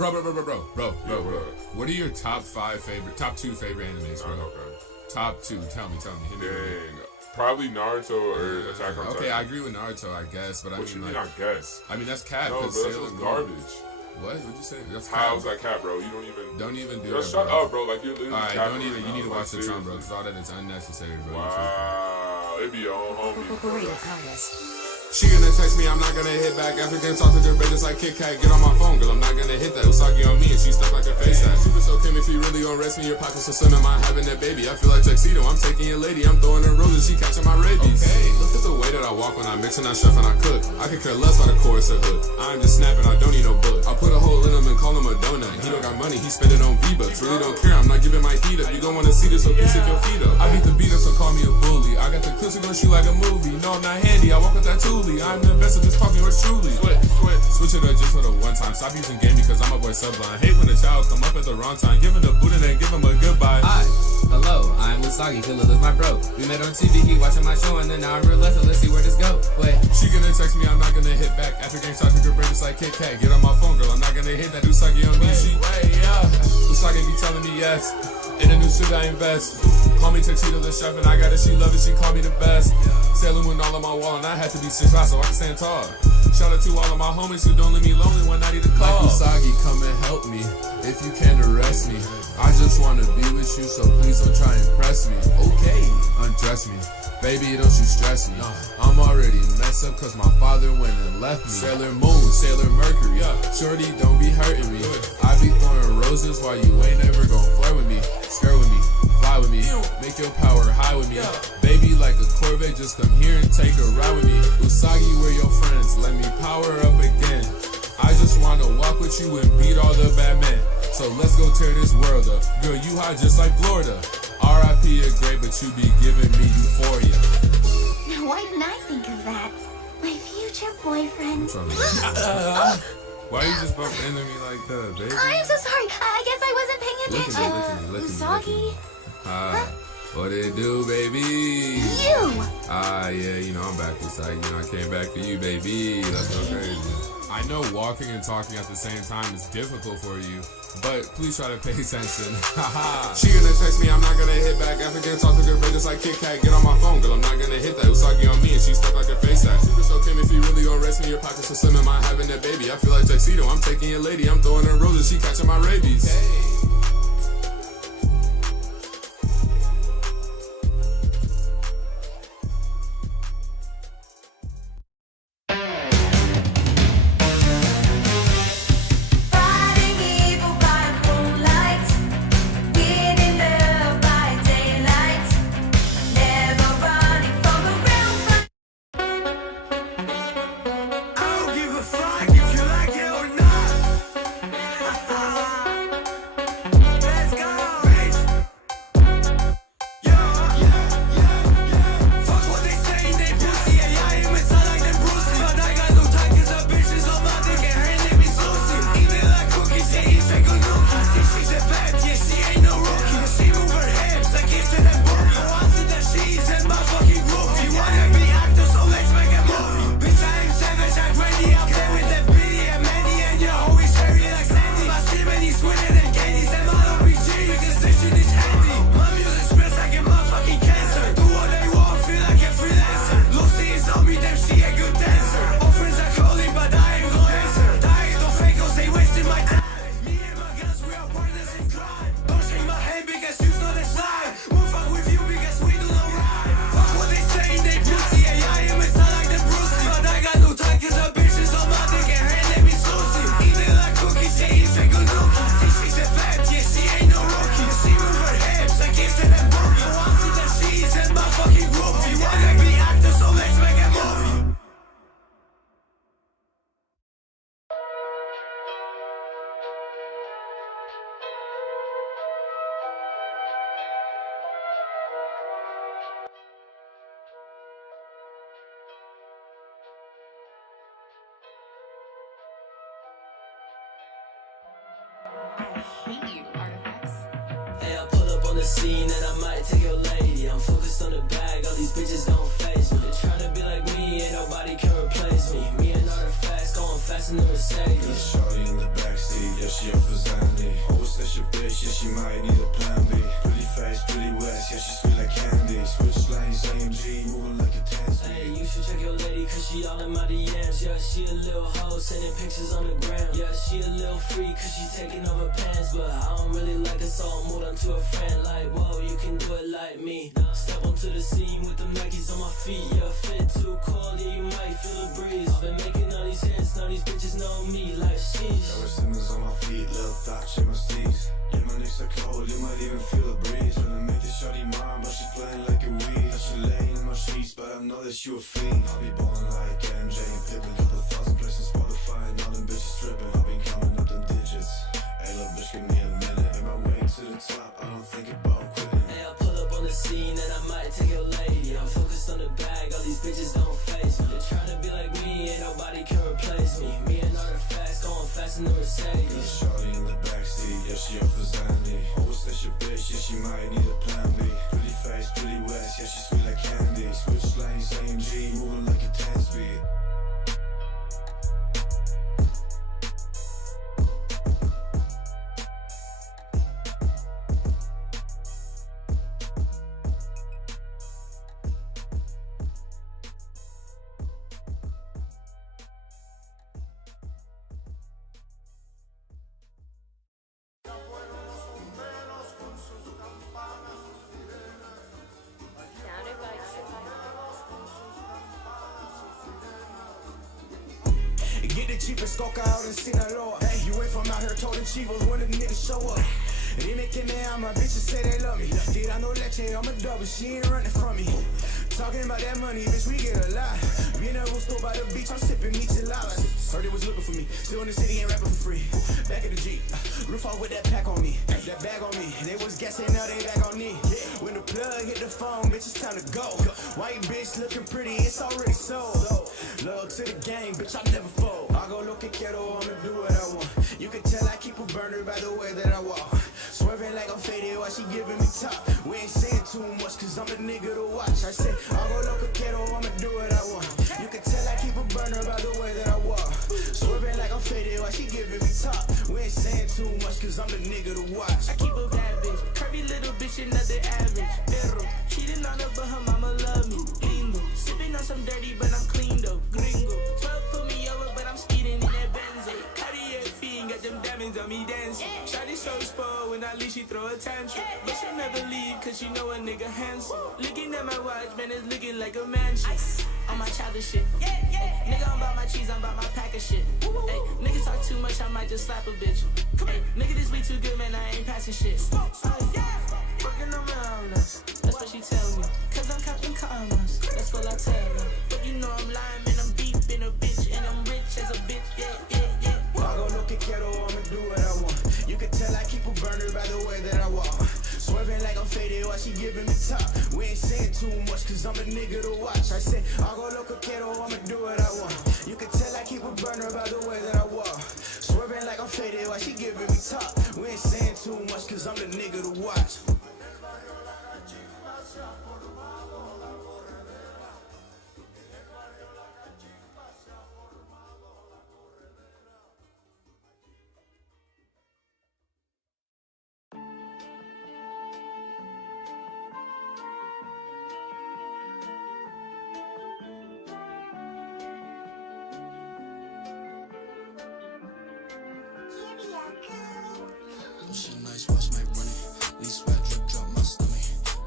Bro. What are your top two favorite animes, bro? Okay. Top two. Tell me. Hit me with it. Dang. Probably Naruto or Attack on Titan. Okay, I agree with Naruto, I guess, but What I you mean, mean, I guess? I mean that's cap. No, but that's Sailor just Moon- garbage. What? What'd you say? That's How's cap. that cat, bro? You don't even Do Just that, shut bro. up, bro. Like, you're literally Alright, capping don't even. right You need to now. watch Like, the time, bro, seriously. because all that is unnecessary, bro. Wow. It be your own homie. Burrito artist. She gonna text me, I'm not gonna hit back. African talk to her bitches like Kit Kat. Get on my phone, girl, I'm not gonna hit that. Usagi on me and she stuck like a face ass. Super so Kim, if you really gon' rest me, your pockets are slim. Am I having that baby? I feel like tuxedo, I'm taking your lady. I'm throwing her roses, she catching my rabies. Okay, look at the way that I walk when I mix and I chef and I cook. I could care less by the chorus or hook. I'm just snapping, I don't need no book. I put a hole in them and call them a donut. on that. He don't got money, he spend it on V-Bucks. Really don't care, I'm not giving my heat up. You don't wanna see this, so please take your feet up. I beat the beat up, so call me a bully. I got the clips, so gon' shoot like a movie. No, I'm not handy, I walk with that toolie. I'm the best, so just talk me what's truly. Switch it up just for the one time. Stop using game because I'm a boy sublime. Hate when a child come up at the wrong time. Give him the boot and then give him a goodbye. Hi, hello, I'm Usagi, Killer is my bro. We met on TV, he watching my show, and then now I'm real left, so let's see where this go. Wait, she gonna text me, I'm not gonna hit back. After game talk, you can break just like Kit Kat. Get on my phone, girl, I'm not gonna hit that Usagi on me. She way up. Usagi be telling me yes. In a new suit I invest. Call me Tuxedo the chef and I got it, she love it, she call me the best. Sailor Moon all on my wall and I had to be 6'5" so I can stand tall. Shout out to all of my homies who don't leave me lonely when I need a call. Like Usagi, come and help me. If you can arrest me, I just wanna be with you, so please don't try and impress me. Okay, undress me. Baby, don't you stress me. I'm already messed up cause my father went and left me. Sailor Moon, Sailor Mercury. Shorty, don't be hurting me. I be throwing roses while you ain't ever gon' flirt with me. Skirt with me, fly with me, make your power high with me. Baby, like a Corvette, just come here and take a ride with me. Usagi, we're your friends, let me power up again. I just wanna walk with you and beat all the bad men. So let's go tear this world up. Girl, you hot just like Florida. R.I.P. you're great, but you be giving me euphoria. Now why didn't I think of that? My future boyfriend. Why you just bump into me like that, baby? I'm so sorry. I guess I wasn't paying attention. Look at me. Usagi? What it do, baby? You! Yeah, you know I'm back beside you. I came back for you, baby. Let's go crazy. I know walking and talking at the same time is difficult for you, but please try to pay attention. She gonna text me, I'm not gonna hit back. After getting talk to good just like Kit Kat. Get on my phone, girl, I'm not gonna hit that. Usagi on me and she stuck like a face tag. Super so Kim, if you really gon' rest me, your pockets so slim, am I having that baby? I feel like Tuxedo, I'm taking your lady. I'm throwing her roses, she catching my rabies. Hey. Hey, I pull up on the scene and I might take your lady. I'm focused on the bag, all these bitches don't face me. They tryna be like me, ain't nobody can replace me. Me and Artifacts going fast in the Mercedes. Got shorty in the backseat, yeah, she up for Zandy. Always such a bitch, yeah, she might need a plan B. Pretty face, pretty west, yeah, she sweet like candy. Switch lanes, AMG, moving like a 10 speed. Hey, you should check your lady, cause she all in my DMs. Yeah, she a little hoe, sending pictures on the gram. Yeah, she a little freak, cause she taking off her pants. But I don't really like her, so I moved on to a friend. Like, whoa, you can do it like me. Step onto the scene with the Nikes on my feet. Yeah, fit too cold, yeah, you might feel the breeze. Been making all these hits, now these bitches know me like sheesh. Got Simmons on my feet, little thought, check my steez. Yeah, my nicks are cold, you might even feel a breeze. Tryna make this shawty mine, but she playing like a weed. She laying in my sheets, but I know that she a fiend. I'll be ballin' like MJ and Pippen. Couple thousand plays on Spotify and all them bitches stripping. I've been counting up them digits. Ain't the top, I don't think about quitting. Hey, I pull up on the scene and I might take your lady. I'm focused on the bag, all these bitches don't face me. They're trying to be like me, ain't nobody can replace me. Me and Artifacts going fast in the Mercedes. Shawty in the backseat, yeah, she offers Andy. Always that's your bitch, yeah, she might need a plan B. Pretty face, pretty west, yeah, she sweet like candy. Switch lanes, AMG, moving like a 10 speed. Get the cheapest coca out in Sinaloa. Hey, you ain't from out here, told the chivos when the niggas show up. Dime que me ama, bitches say they love me. Tirando leche, I'm a double, she ain't running from me. Talking about that money, bitch, we get a lot. Being a gusto by the beach, I'm sipping micheladas. Heard they was looking for me, still in the city, ain't rapping for free. Back in the Jeep, roof off with that pack on me. That bag on me, they was guessing, now they back on me. When the plug hit the phone, bitch, it's time to go. White bitch looking pretty, it's already sold. Loyal to the game, bitch, I never fold. I go lo que quiero, I'ma do what I want. You can tell I keep a burner by the way that I walk. Swerving like I'm faded while she giving me top. We ain't saying too much, cause I'm a nigga to watch. I said, I go lo que quiero, I'ma do what I want. You can tell I keep a burner by the way that I walk. Swerving like I'm faded while she giving me top. We ain't saying too much, cause I'm the nigga to watch. I keep a bad bitch, curvy little bitch, another average. Pero, cheating on her, but her mama love me. Lindo, sipping on some dirty, but I'm clean though. Gringo, 12 put me over, but I'm speeding in that Benz. Cartier fiend, got them diamonds on me dancing. Shawty so spoiled, when I leave she throw a tantrum. But she'll never leave, cause she know a nigga handsome. Looking at my watch, man, it's looking like a mansion. On my childish shit. Nigga, I'm about my cheese, I'm about my pack of shit. Hey, niggas talk too much, I might just slap a bitch. Hey, nigga, this way too good, man, I ain't passing shit. Working around us, that's what she tell me. Cause I'm counting commas, that's what I tell her. But you know I'm lying, man, I'm deep in a bitch. And I'm rich as a bitch, yeah. I go lo que quiero, I'ma do what I want. You can tell I keep a burner by the way that I walk. Swerving like I'm faded while she giving me top. We ain't saying too much, cause I'm a nigga to watch. I said, I go lo que quiero, I'ma do what I want. You can tell I keep a burner by the way that I walk. Swerving like I'm faded while she giving me top. We ain't saying too much, cause I'm the nigga to watch. Oh shit nice, watch my running. Least red drip drop my stomach.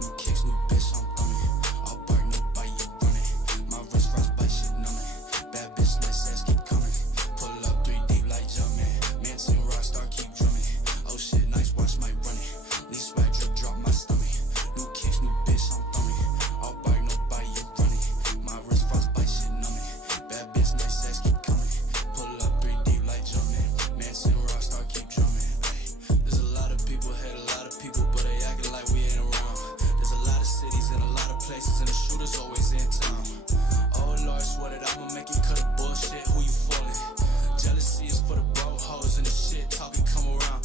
New kicks, new bitch, I'm thumbing. I'll bark, no bite, you running. My wrist frostbite, shit numbing. Bad bitch, nice ass keep coming. Pull up 3 deep like jumping. Manson rockstar keep drumming. Oh shit nice, watch my running. Least red drip drop my stomach. New kicks, new bitch, I'm thumbing. I'll bark, no bite, you running. My wrist frostbite, shit numbing. Bad bitch, nice ass keep coming. Pull up 3 deep like jumping. Manson rockstar keep drumming. There's a lot of people, hate a lot of people, but they acting like we ain't around. There's a lot of cities and a lot of places, and the shooters always in town. Oh Lord, swear that I'ma make it cut a bullshit. Who you fooling? Jealousy is for the bro hoes and the shit talking come around.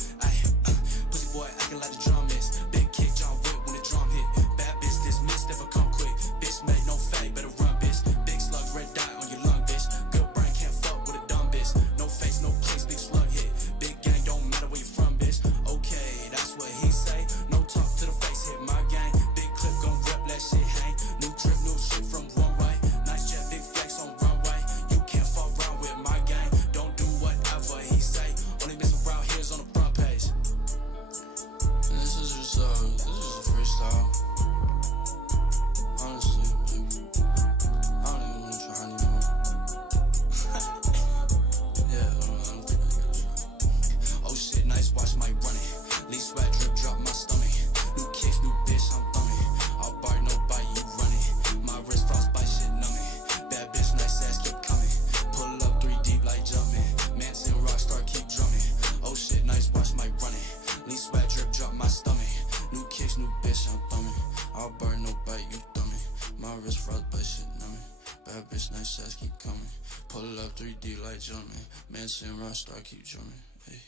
Pussy boy acting like the drum is. Big kick, John Wick when the drum hit. Bad bitch dismissed, never come quick. Bitch made no fake, better run, bitch. Big slug, red dot on your lung, bitch. Good brain can't fuck with a dumb bitch. No face, no place, big slug hit. Big gang, don't matter where you from, bitch. Okay, that's what he say. No talk to the face, hit my gang. Big clip gon' rep, that shit hang. New trip, new shit from one way. Nice jet, big flex on runway. You can't fuck around with my gang. Don't do whatever he say. Only miss around here's on the front page. Pull up 3D like jumping. Mansion Rockstar keep drumming. Hey.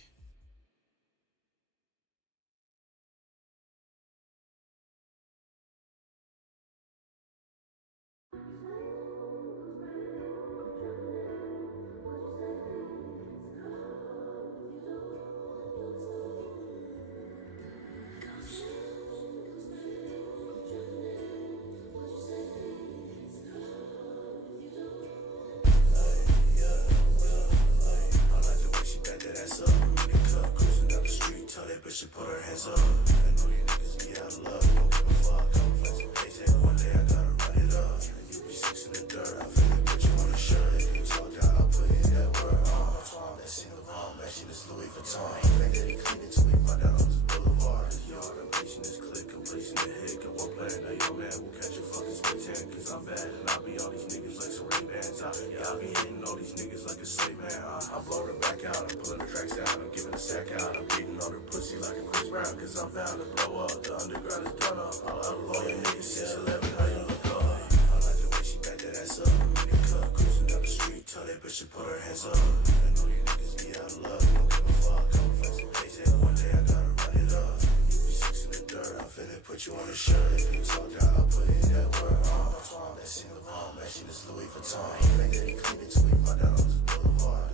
She put her hands up. I know you niggas be out of love. Don't give a fuck. I'm flexing paycheck. One day I gotta run it up. You be six in the dirt. I feel it, put you on a shirt. If you talk down, I'll put in that word. That single bomb, matching this Louis Vuitton. He think that he clean it till we run down on this boulevard. This yard, I'm reaching this click, completion the hit. Got one player, now your man will catch a fucking split hand. Cause I'm bad and I'll be all these niggas like some Ray-Bans. I'll be hitting all these niggas like a slave man. I blow her back out, I'm pulling the tracks out, I'm giving a sack out, I'm beating on her pussy like a Chris Brown. Cause I'm bound to blow up, the underground is done up. All out of lawyer niggas, 6'11", how you look up? I like the way she back that ass up. In the cut, cruising down the street, tell that bitch to put her hands up. I know you niggas be out of love, don't give a fuck. I'm flexing paycheck, one day I gotta run it up. You be six in the dirt, I'm finna put you on a shirt. If you talk down, I'll put in that word. That single bomb, matching this Louis Vuitton. He think that he clean it till we run down on this boulevard.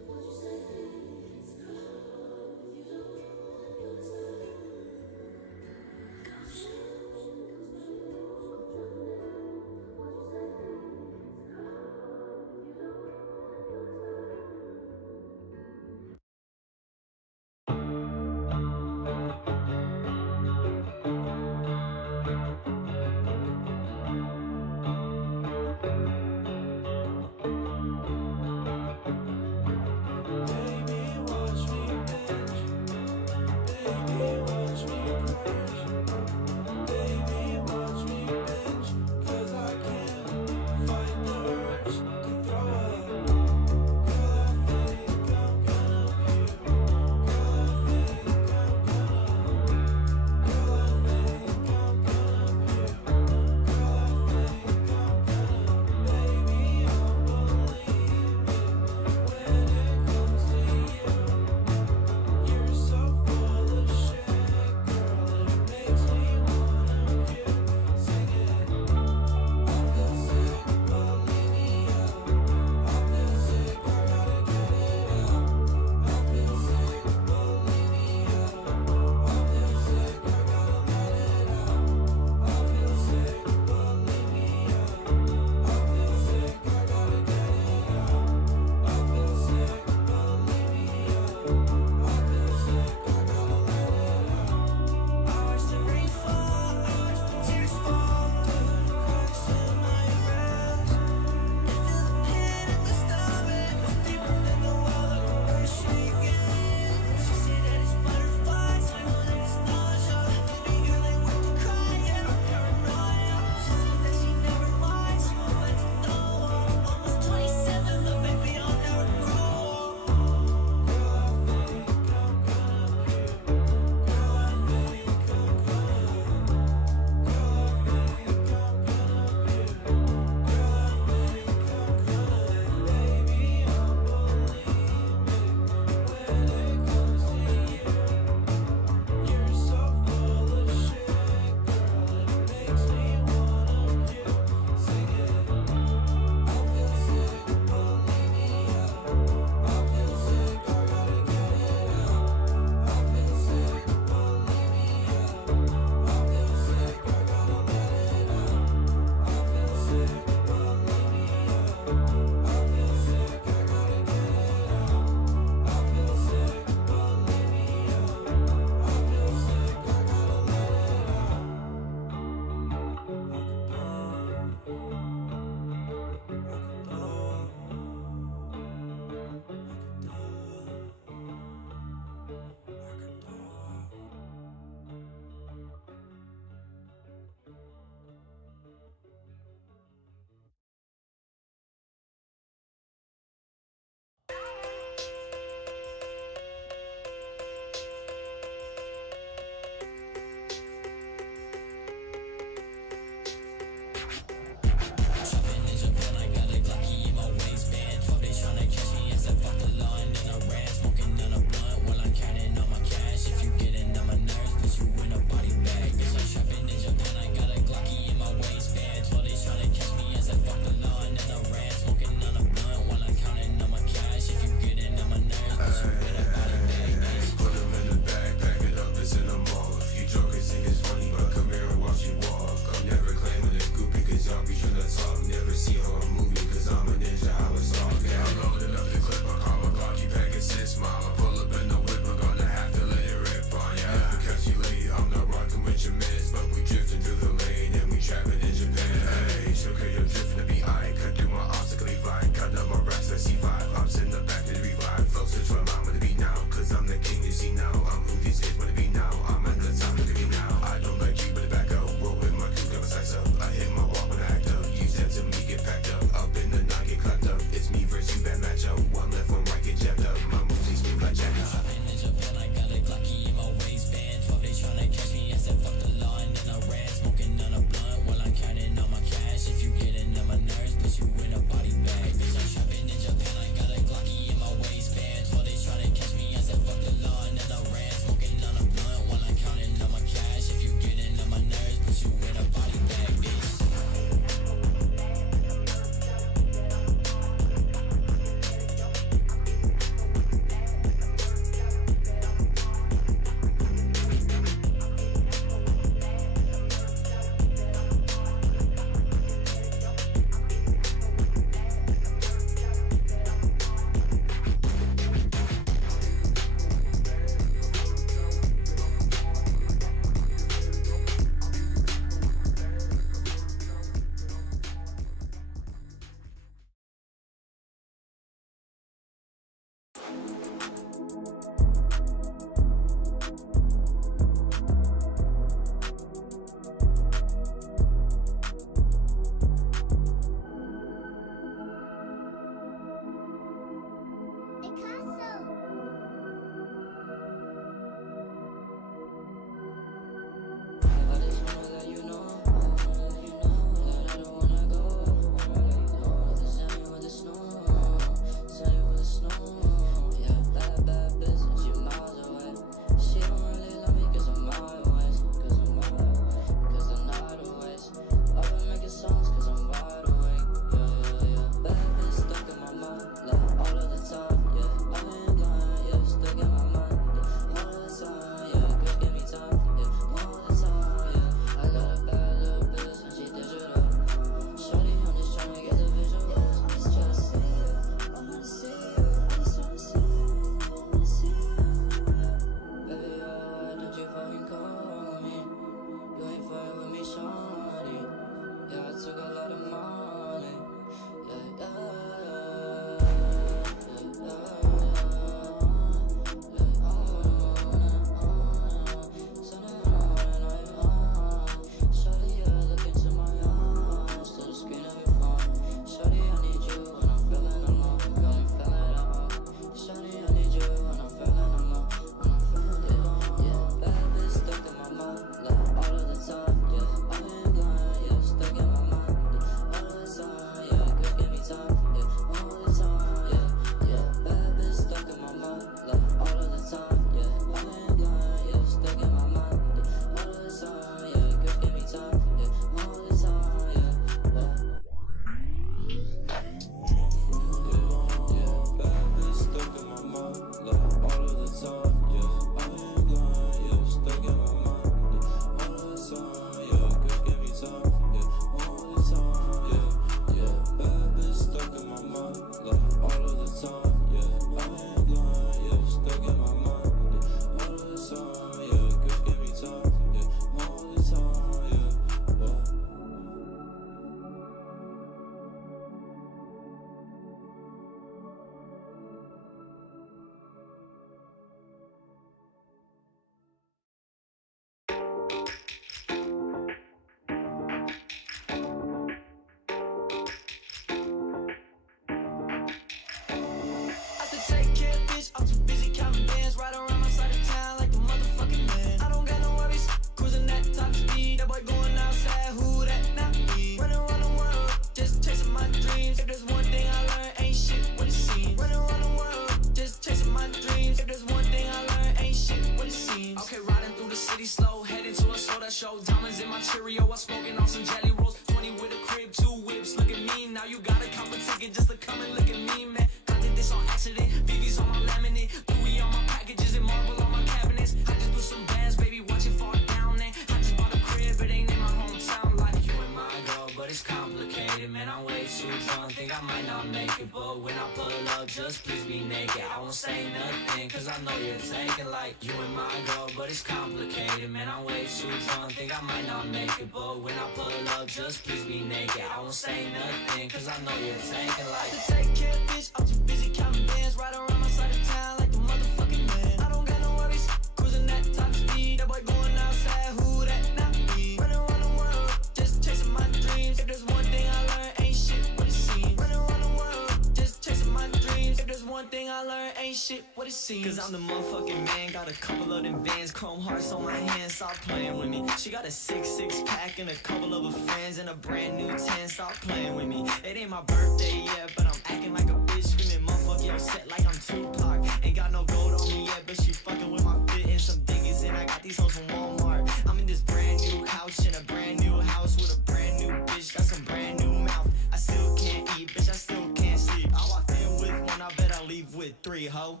might not make it. But when I pull up, just please be naked. I won't say nothing, cause I know you're taking like you and my girl, but it's complicated. Man, I'm way too drunk, think I might not make it. But when I pull up, just please be naked. I won't say nothing, cause I know you're taking like To take care of bitch, I'm too busy counting bands. Right around my side of town like a motherfucking man. I don't got no worries, cruising that top speed. That boy going outside, who that not me? Running around the world, just chasing my dreams. If there's one thing I learned, ain't shit what it seems. Running around the world, just chasing my dreams. If there's one thing I learned, ain't shit what it seems. Cause I'm the motherfucking man, got a couple of them bands, chrome hearts on my hands, stop playing with me. She got a 6 pack and a couple of her friends and a brand new 10, stop playing with me. It ain't my birthday yet, but I'm acting like a bitch, screaming motherfucking upset like I'm Tupac. Ain't got no gold on me yet, but she fucking with my fit and some diggies, and I got these hoes from Walmart. I'm in this brand new couch in a brand new house with a brand new bitch, got some brand new mouth. I still can't eat, bitch, I still can't sleep. I walked in with one, I bet I leave with 3, ho.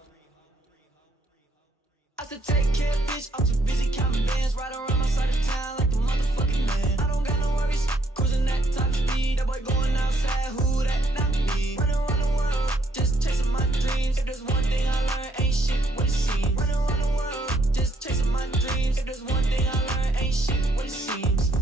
I said take care, bitch, I'm too busy counting bands. Right around my side of town like a motherfucking man. I don't got no worries, cruising that top speed. That boy going outside, who that not me? Running around the world, just chasing my dreams. If there's one thing I learned, ain't shit what it seems. Running around the world, just chasing my dreams. If there's one thing I learned, ain't shit what it seems.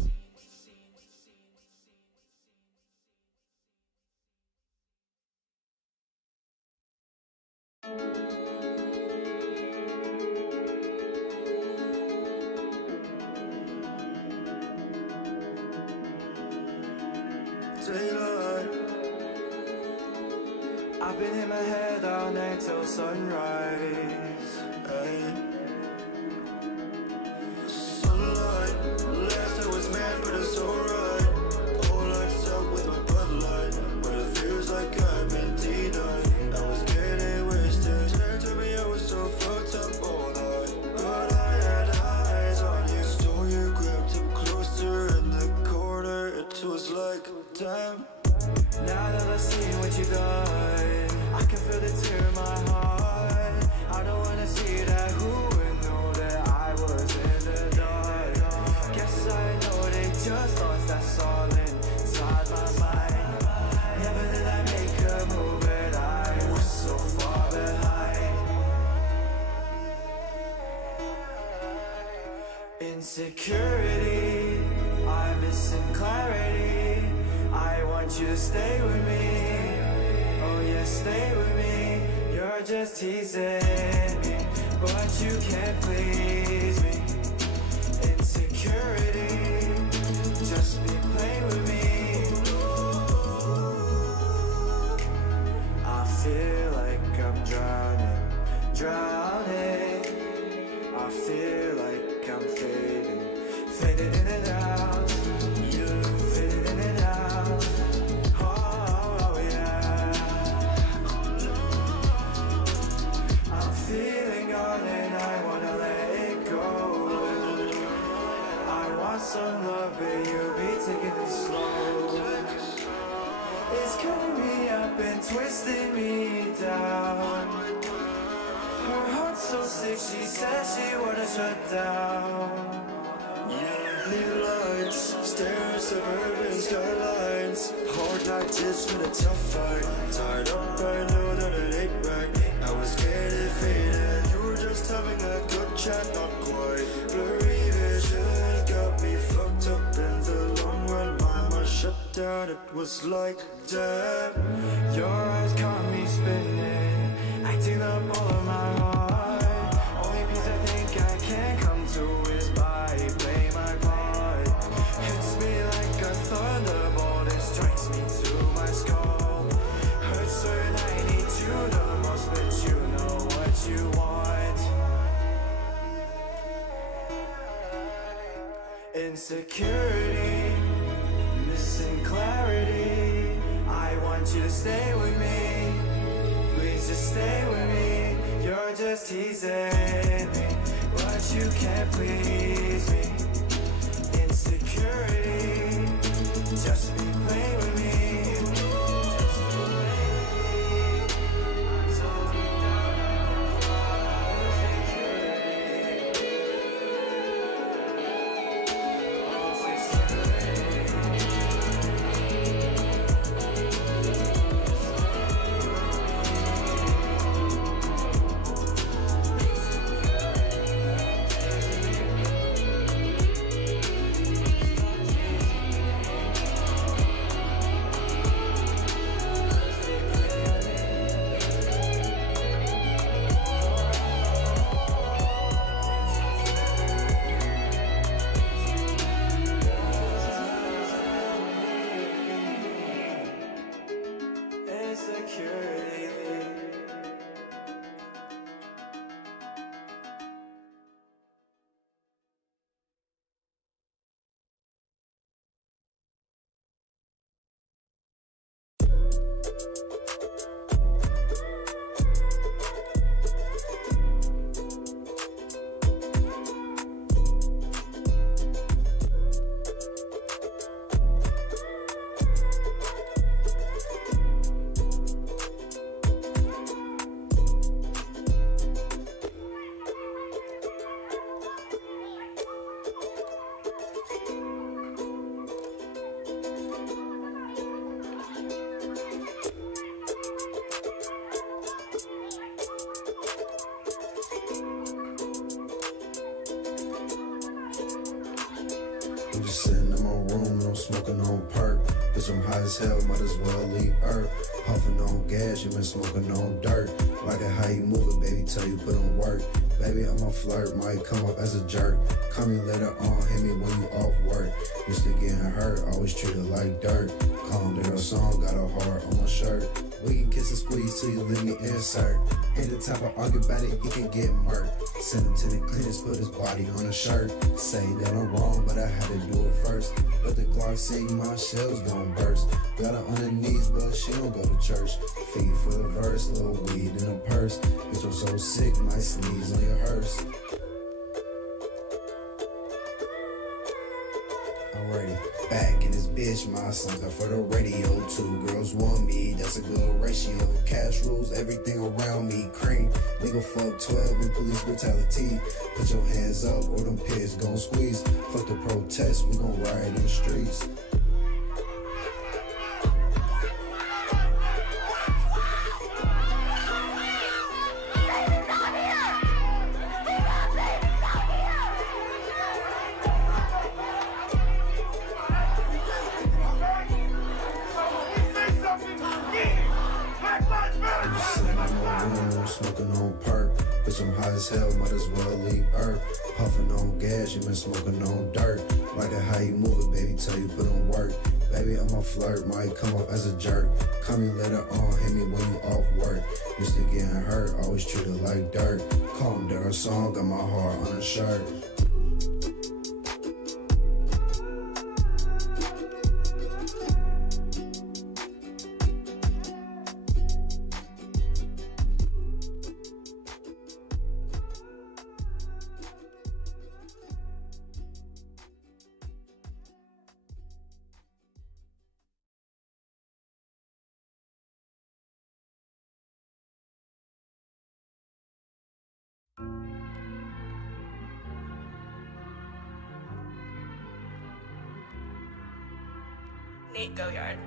Daylight. I've been in my head all night till sunrise. Ay. Sunlight. Last I was mad, but it's alright. All lights up with my Bud Light, but it feels like I've been denied. I was getting wasted. Turned to me, I was so fucked up all night, but I had eyes on you. So you grabbed him closer in the corner. It was like, damn. Now that I've seen what you got, I can feel the tear in my heart. I don't wanna see that. Who would know that I was in the dark? Guess I know they just lost, that's all inside my mind. Never did I make a move, but I was so far behind. Insecurity, I'm missing clarity. I want you to stay with me. Oh yeah, stay with me. You're just teasing me, but you can't please me. Insecurity, just be playing with me. I feel like I'm drowning, drowning. I feel like I'm fading, fading in and out. You fading in and out. Oh yeah. I'm feeling gone and I wanna let it go. I want some love, but you'll be taking it slow. It's cutting me up and twisting me down. Her heart's so sick, she says she wanna shut down. Blue lights, stare at suburban skylines. Hard night just with a tough fight. Tied up, I know that it ain't right. I was getting faded, you were just having a good chat, not quite. Blurry vision got me fucked up in the long run. My mind shut down, it was like, damn. Your eyes caught me spinning, acting up all of my heart. Only piece I think I can come to is by playing my part. Hits me like a thunderbolt, it strikes me to my skull. Hurts when I need you the most, but you know what you want. Insecurity, missing clarity. I want you to stay with me. Please just stay with me. You're just teasing me, but you can't please me. Insecurity, just be playing with me. just sitting in my room and I'm smoking on perk. Bitch, I'm high as hell, might as well leave Earth. Puffing on gas, you been smoking on dirt. Like it how you move it, baby, till you put in work. Baby, I'm a flirt, might come off as a jerk. Call me later on, hit me when you off work. Used to getting hurt, always treated like dirt. Calm down, song, got a heart on my shirt. We can kiss and squeeze till you leave me insert. Ain't the type of argue about it, he can get murked. Send him to the cleanest, put his body on a shirt. Say that I'm wrong, but I had to do it first. But the Glock say my shells gon' burst. Got her on her knees, but she don't go to church. Feed for the verse, little weed in a purse. Bitch, I'm so sick, might sneeze on your hearse. Alrighty, back in this bitch, my songs got for the radio. 2 girls want me, that's a good ratio. Cash rules everything around me, cream. Legal fuck 12 and police brutality. Put your hands up or them pigs gon' squeeze. Fuck the protest, we gon' riot in the streets. Smoking on perk, bitch, I'm high as hell, might as well leave Earth. Puffing on gas, you been smoking on dirt. Like it how you move it, baby, till you put in work. Baby, I'm a flirt, might come off as a jerk. Call me later on, hit me when you off work. Used to getting hurt, always treated like dirt. Calm down, song, got my heart on a shirt. Nate, go yard.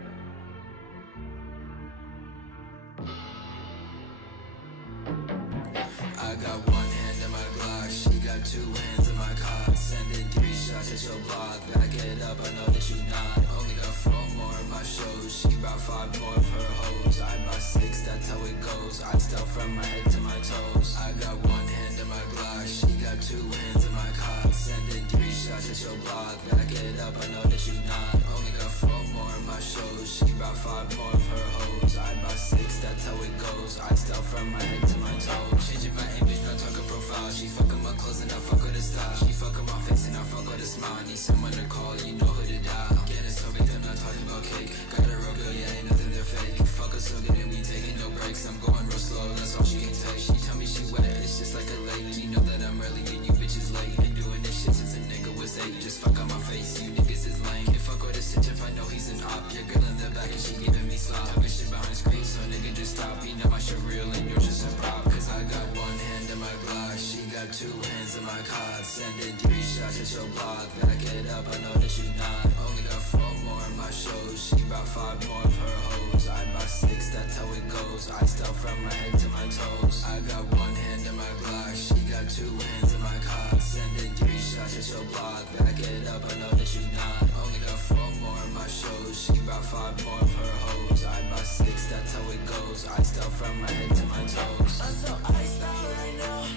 I got one hand in my Glock, she got 2 hands in my cock. Sending 3 shots at your block, back it up, I know that you not. Only got 4 more in my shows, she brought 5 more of her hoes. I bought 6, that's how it goes, I stealth from my head to my toes. I got 1 hand in my Glock, she got 2 hands in my cock. Sending 3 shots at your block, back it up, I know that you not. Only got 4 more in my shows, she brought 5 more of her hoes. I bought 6, that's how it goes, I stealth from my head to my toes. Changing my image, not talking profile. She fucking my clothes and I fuck with the style. She fucking my face and I fuck with a smile. Need someone to call, you know who to dial. Getting so big, I'm not talking about cake. Got a real girl, yeah, ain't nothing they're fake. Fuck us so good and we taking no breaks. I'm going real slow, that's all she can take. She tell me she wet, it's just like a lake. You know that I'm early and you bitches late. Been doing this shit since a nigga was 8. Just fuck on my face, you niggas is lame. Can't fuck with a stitch if I know he's an op. Your girl in the back and she giving me slop. Talking shit behind screen, so nigga just stop. You know my shit real and yours just a prop. Cause I got 1 hand in my Glock, she got 2 hands in my cock. Sending 3 shots at your block, back it up, I know that you not. Only got 4 more in my shows, she brought 5 more of her hoes. I bought 6, that's how it goes, I stealth from my head to my toes. I got 1 hand in my Glock, she got 2 hands in my cock. Sending 3 shots at your block, back it up, I know that you not. Only got 4 more in my shows, she brought 5 more of her hoes. I bought 6, that's how it goes, I stealth from my head to my toes. I'm so iced out right now,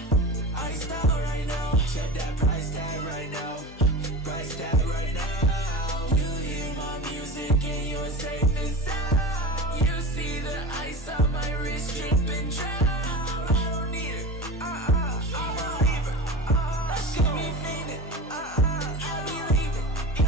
iced out right now. Check that price tag right now, price tag right now. You hear my music and you're safe and sound. You see the ice on my wrist dripping down. I don't need it, I'm a leaver. She be feeding, I be leaving. I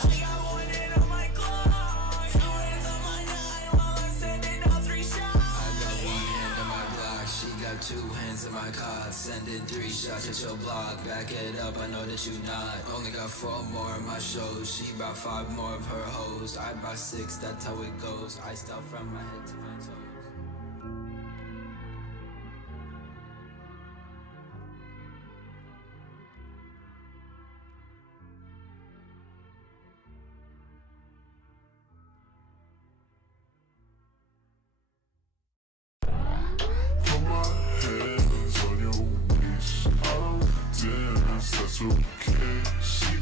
got 1 hand on my Glock, 2 hands on my 9 while I'm sending out 3 shots. I got 1 hand in my Glock, she got 2 hands in my cock. Sending 3 shots at your block, back it up, I know that you not. Only got 4 more in my shows, she brought 5 more of her hoes. I bought 6, that's how it goes, I stealth from my head to my toes. Put my hands on your waist. I don't dance, that's okay. She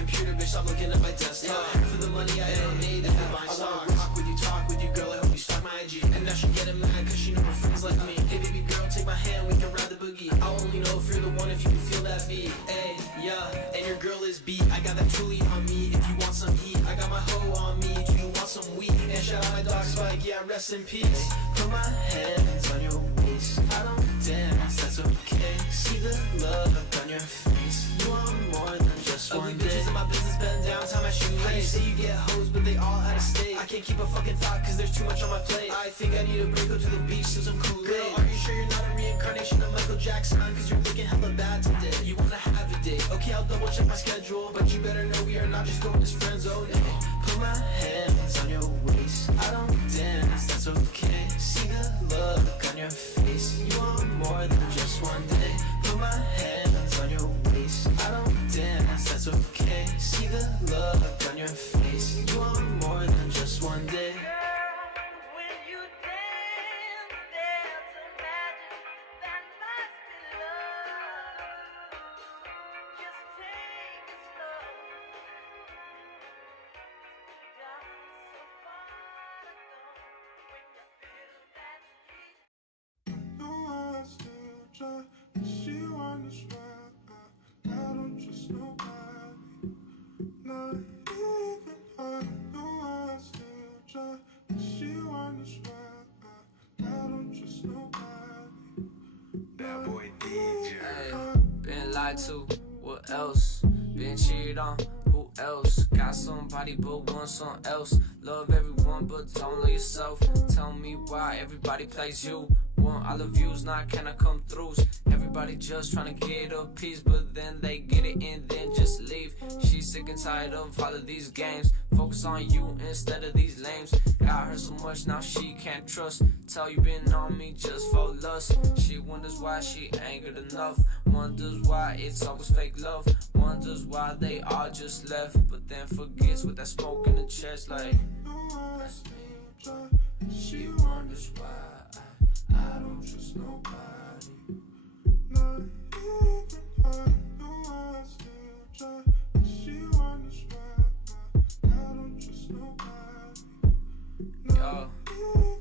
computer, bitch, stop looking at my desktop. For the money I don't need, I can buy stocks. I wanna rock with you, talk with you, girl, I hope you stalk my IG. And now she getting mad cause she know her friends like me. Hey baby girl, take my hand, we can ride the boogie. I'll only know if you're the one if you can feel that beat. Ay, yeah, and your girl is beat. I got that truly on me, if you want some heat. I got my hoe on me, do you want some weed? And shout out my dog Spike, yeah, rest in peace. Put my hands on your waist, I don't dance, that's okay. See the look on your face, you want more than just one day. Bitches in my business bend down, tie my shoelace. How you say you get hoes, but they all out of state. I can't keep a fucking thought, cause there's too much on my plate. I think I need a break, go to the beach, sip some Kool-Aid. Girl, are you sure you're not a reincarnation of Michael Jackson? Cause you're looking hella bad today. You wanna have a date, okay, I'll double check my schedule. But you better know we are not just going as friends, oh no. Put my hands on your waist, I don't dance, that's okay. See the look on your face, you want more than just one day. Put my hands on your waist, I don't dance, that's okay. See the look on your face, you want more than just one day. When you dance, there's a magic that must be love. Just take it slow. We got so far to go when you feel that heat. No, I still try, but she wonders why I don't trust nobody, not even her. No, I still try, but she wonders why I don't trust nobody. That boy DJ. Ay, been lied to, what else? Been cheated on, who else? Got somebody but want something else. Love everyone but don't love yourself. Tell me why everybody plays you. Want all of yous, not can I come throughs. Everybody just tryna get a piece, but then they get it and then just leave. She's sick and tired of all of these games. Focus on you instead of these lames. Got her so much now she can't trust. Tell you been on me just for lust. She wonders why she ain't good enough. Wonders why it's always fake love. Wonders why they all just left, but then forgets with that smoke in the chest like that's me. She wonders why I don't trust nobody, not even her. No, I still try, but she wonders why I don't trust nobody. Yo,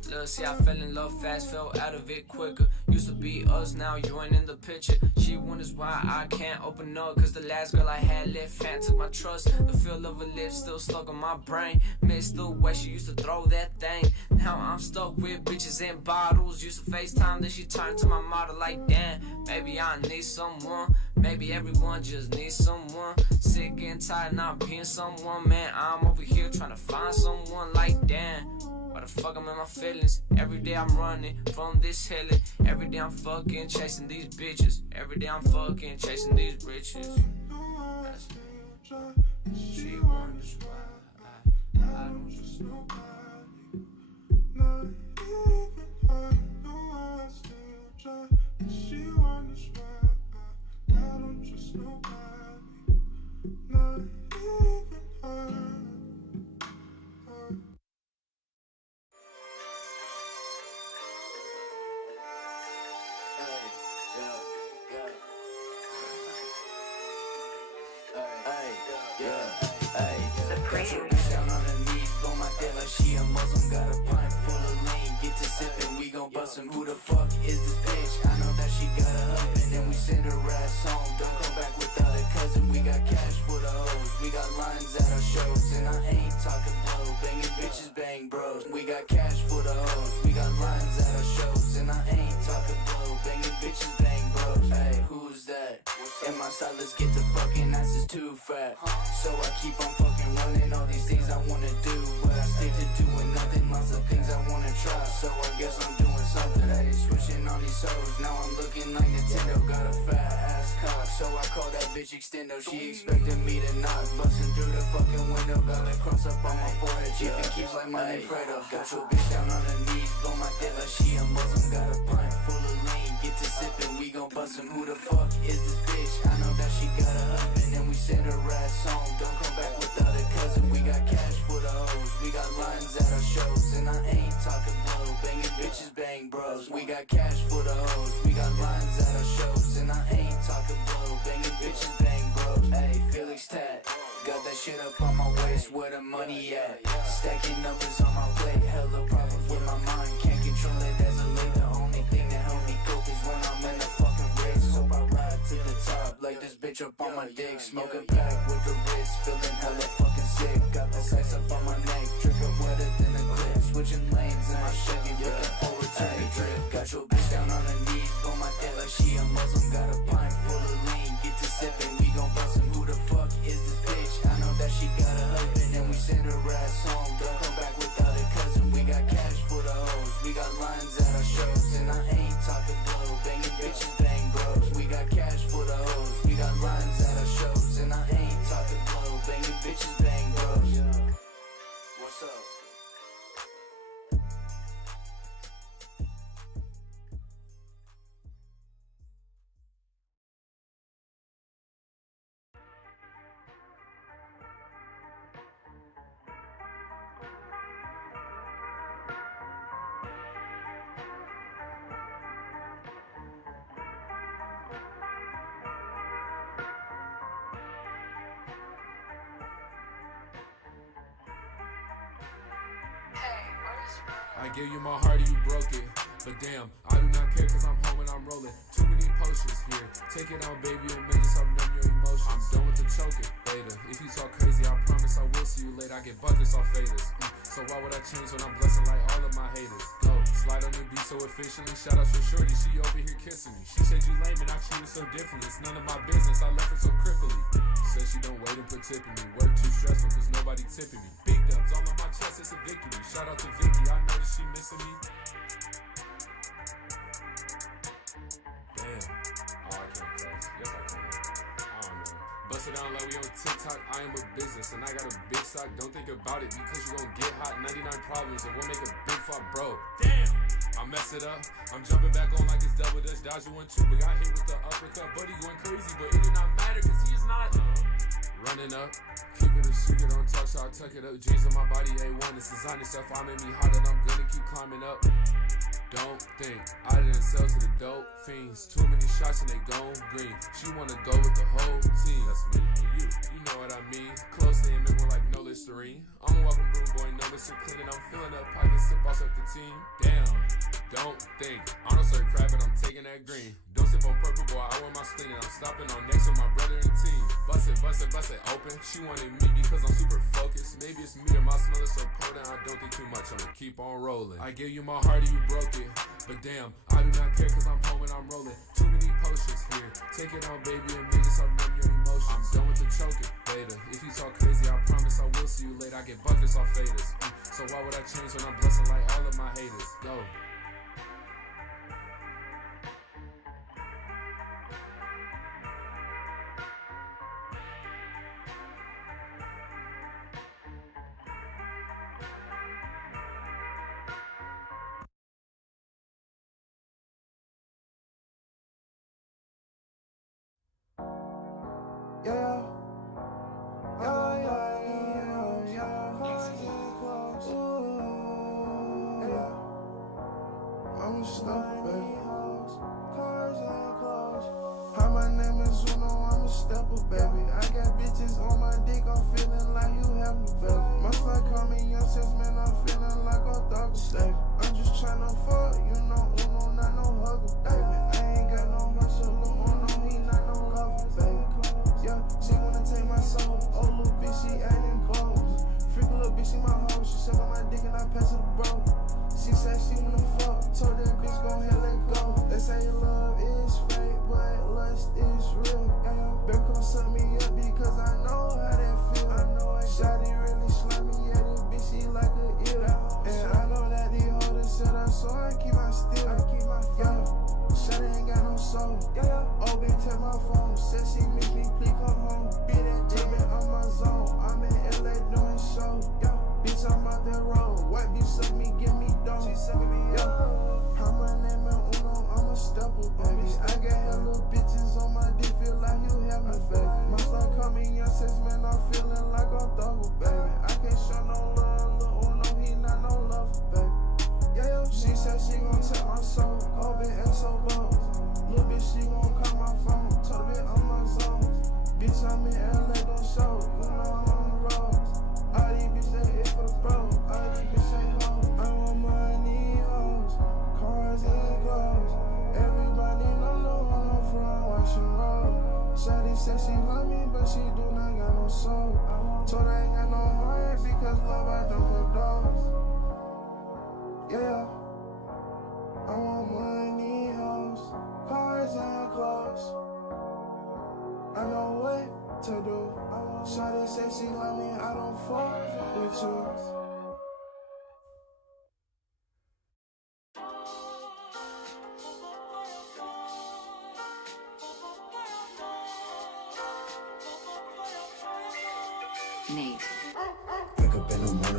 look, see I fell in love fast, fell out of it quicker. Used to be us, now you ain't in the picture. She wonders why I can't open up, cause the last girl I had left fan took my trust. The feel of her lips still stuck in my brain. Miss the way she used to throw that thing. Now I'm stuck with bitches and bottles. Used to FaceTime, then she turned to my model like damn. Maybe I need someone, maybe everyone just needs someone. Sick and tired not being someone, man. I'm over here trying to find someone like damn. Why the fuck I'm in my feelings? Every day I'm running from this healing. Every day I'm fucking chasing these bitches. Every day I'm fucking chasing these riches. That's me. She wonders why I don't trust nobody, not even her. No, I still try, but she wonders why I don't trust nobody, not even her. Got your bitch down on her knees, blow my dick like she a Muslim. Got a pint full of lean, get to sippin', we gon' bust him. Who the fuck is this bitch? I know that she got a husband, and we send her ass home. Don't come back without a cousin. We got cash for the hoes, we got lines at our shows, and I ain't talking blow. Banging bitches, bang bros. We got cash for the hoes, we got lines at our shows, and I ain't talking blow. Banging bitches, bang bros. Hey, who's that? In my side, let's get to fucking asses too fat. So I keep on fucking running all these things I wanna do, but I stick to doing nothing. Lots of things I wanna try, so I guess I'm doing something. Hey, switching on these hoes, now I'm looking like Nintendo. Got a fat ass cock, so I call that bitch extendo. She expected me to knock, busting through the fucking window. Got a cross up on my forehead, chicken keeps like my name Fredo. Got your bitch down on her knees, blow my dick like she a Muslim. Got a pint full of lean, get to sippin', we gon' bust him. Who the fuck is this bitch? I know that she got a husband, and we send her ass home. Don't come back without a cousin. We got cash for the hoes, we got lines at our shows, and I ain't talking blow. Banging bitches, bang bros. We got cash for the hoes, we got lines at our shows, and I ain't talking blow. Banging bitches, bang bros. Hey, Felix Tat, Got that shit up on my waist, where the money at? Stacking numbers on my plate, hella problems with my mind. Can't control it as a late. The only thing that help me cope is when I'm in the fucking race. Hope I ride to the top like this bitch up on my dick. Smoke a pack with the Ritz, feeling hella fucking sick. Got the sights up on my neck, dripping wetter than a clip. Switching lanes in my Chevy, looking forward to the drift. Got your bitch down on her knees, on my dick like she a Muslim. Got a pint full of lean, get to sipping, we gon' bust him. Who the fuck is this bitch? I know that she got a husband and we send her ass home. Don't come back without a cousin. We got cash for the hoes, we got lines at our shows, and I ain't talking blow. Banging bitches, bang bros. We got cash for the hoes, we got lines at our shows, and I ain't talking blow. Banging bitches, bang bros. What's up? I gave you my heart and you broke it. But damn, I do not care cause I'm home and I'm rolling. Too many potions here. Take it out, baby, and make yourself numb your emotions. I'm done with the choking later. If you talk crazy, I promise I will see you later. I get buckets off faders. So why would I change when I'm blessing like all of my haters? Go, slide on the beat so efficiently. Shout out to Shorty, she over here kissing me. She said you lame and I treat her so differently. It's none of my business, I left her so cripply. Said she don't wait and put tipping me. Work too stressful cause nobody tipping me. Big dubs all on my chest, it's a victory. Shout out to Vicky, I know that she missing me. Damn. Oh, I can't press. Yes, I can. I don't know. Bust it down like we on TikTok. I am a business and I got a big stock. Don't think about it because you gon' get hot. 99 problems and we'll make a big fuck, bro. Damn. I mess it up. I'm jumping back on like it's double dutch. Dodge 1-2, but got hit with the uppercut. Buddy going crazy, but it did not matter cause he is not running up. Keep it a secret, don't talk, so I tuck it up. Jeans on my body, A1. This is honest stuff. I made me hot and I'm gonna keep climbing up. Don't think I didn't sell to the dope fiends. Too many shots and they gone green. She wanna go with the whole team. That's me and you know what I mean. Close to intimate, more like no Listerine. I'm a walking broom boy, no Mr. Clean, and I'm filling up pockets to boss up the team. Damn, don't think Arnold served crab, but I'm taking that green. Don't sip on purple, boy, I wear my spleen, and I'm stopping on next to my brother and team. Bust it open. She wanted me because I'm super focused. Maybe it's me or my smell is so potent. I don't think too much, I'ma keep on rolling. I gave you my heart and you broke it. But damn, I do not care cause I'm home and I'm rolling. Too many potions here. Take it on, baby, and make yourself numb your emotions. I'm done with the choking later. If you talk crazy, I promise I will see you later. I get buckets off faders. So why would I change when I'm blessing like all of my haters? Go. Yeah. Cars ain't close. Ooh. Yeah. I'm stuck, baby. Cars ain't close. Hi, my name is Uno, I'm a stepper, baby. I got bitches on my dick, I'm feeling like you have me, baby. Must like call me young since, man, I'm feeling like a dog stable. I'm just tryna fuck, you know, Uno, not no hugger, baby. I ain't got no hustle, Uno, he not no lover, baby. Yeah, she wanna take my soul. Oh, little bitch, she acting close. Freak little bitch, she my hoe. She suck on my dick and I pass it to bro. She said she wanna fuck. Told that bitch go ahead, let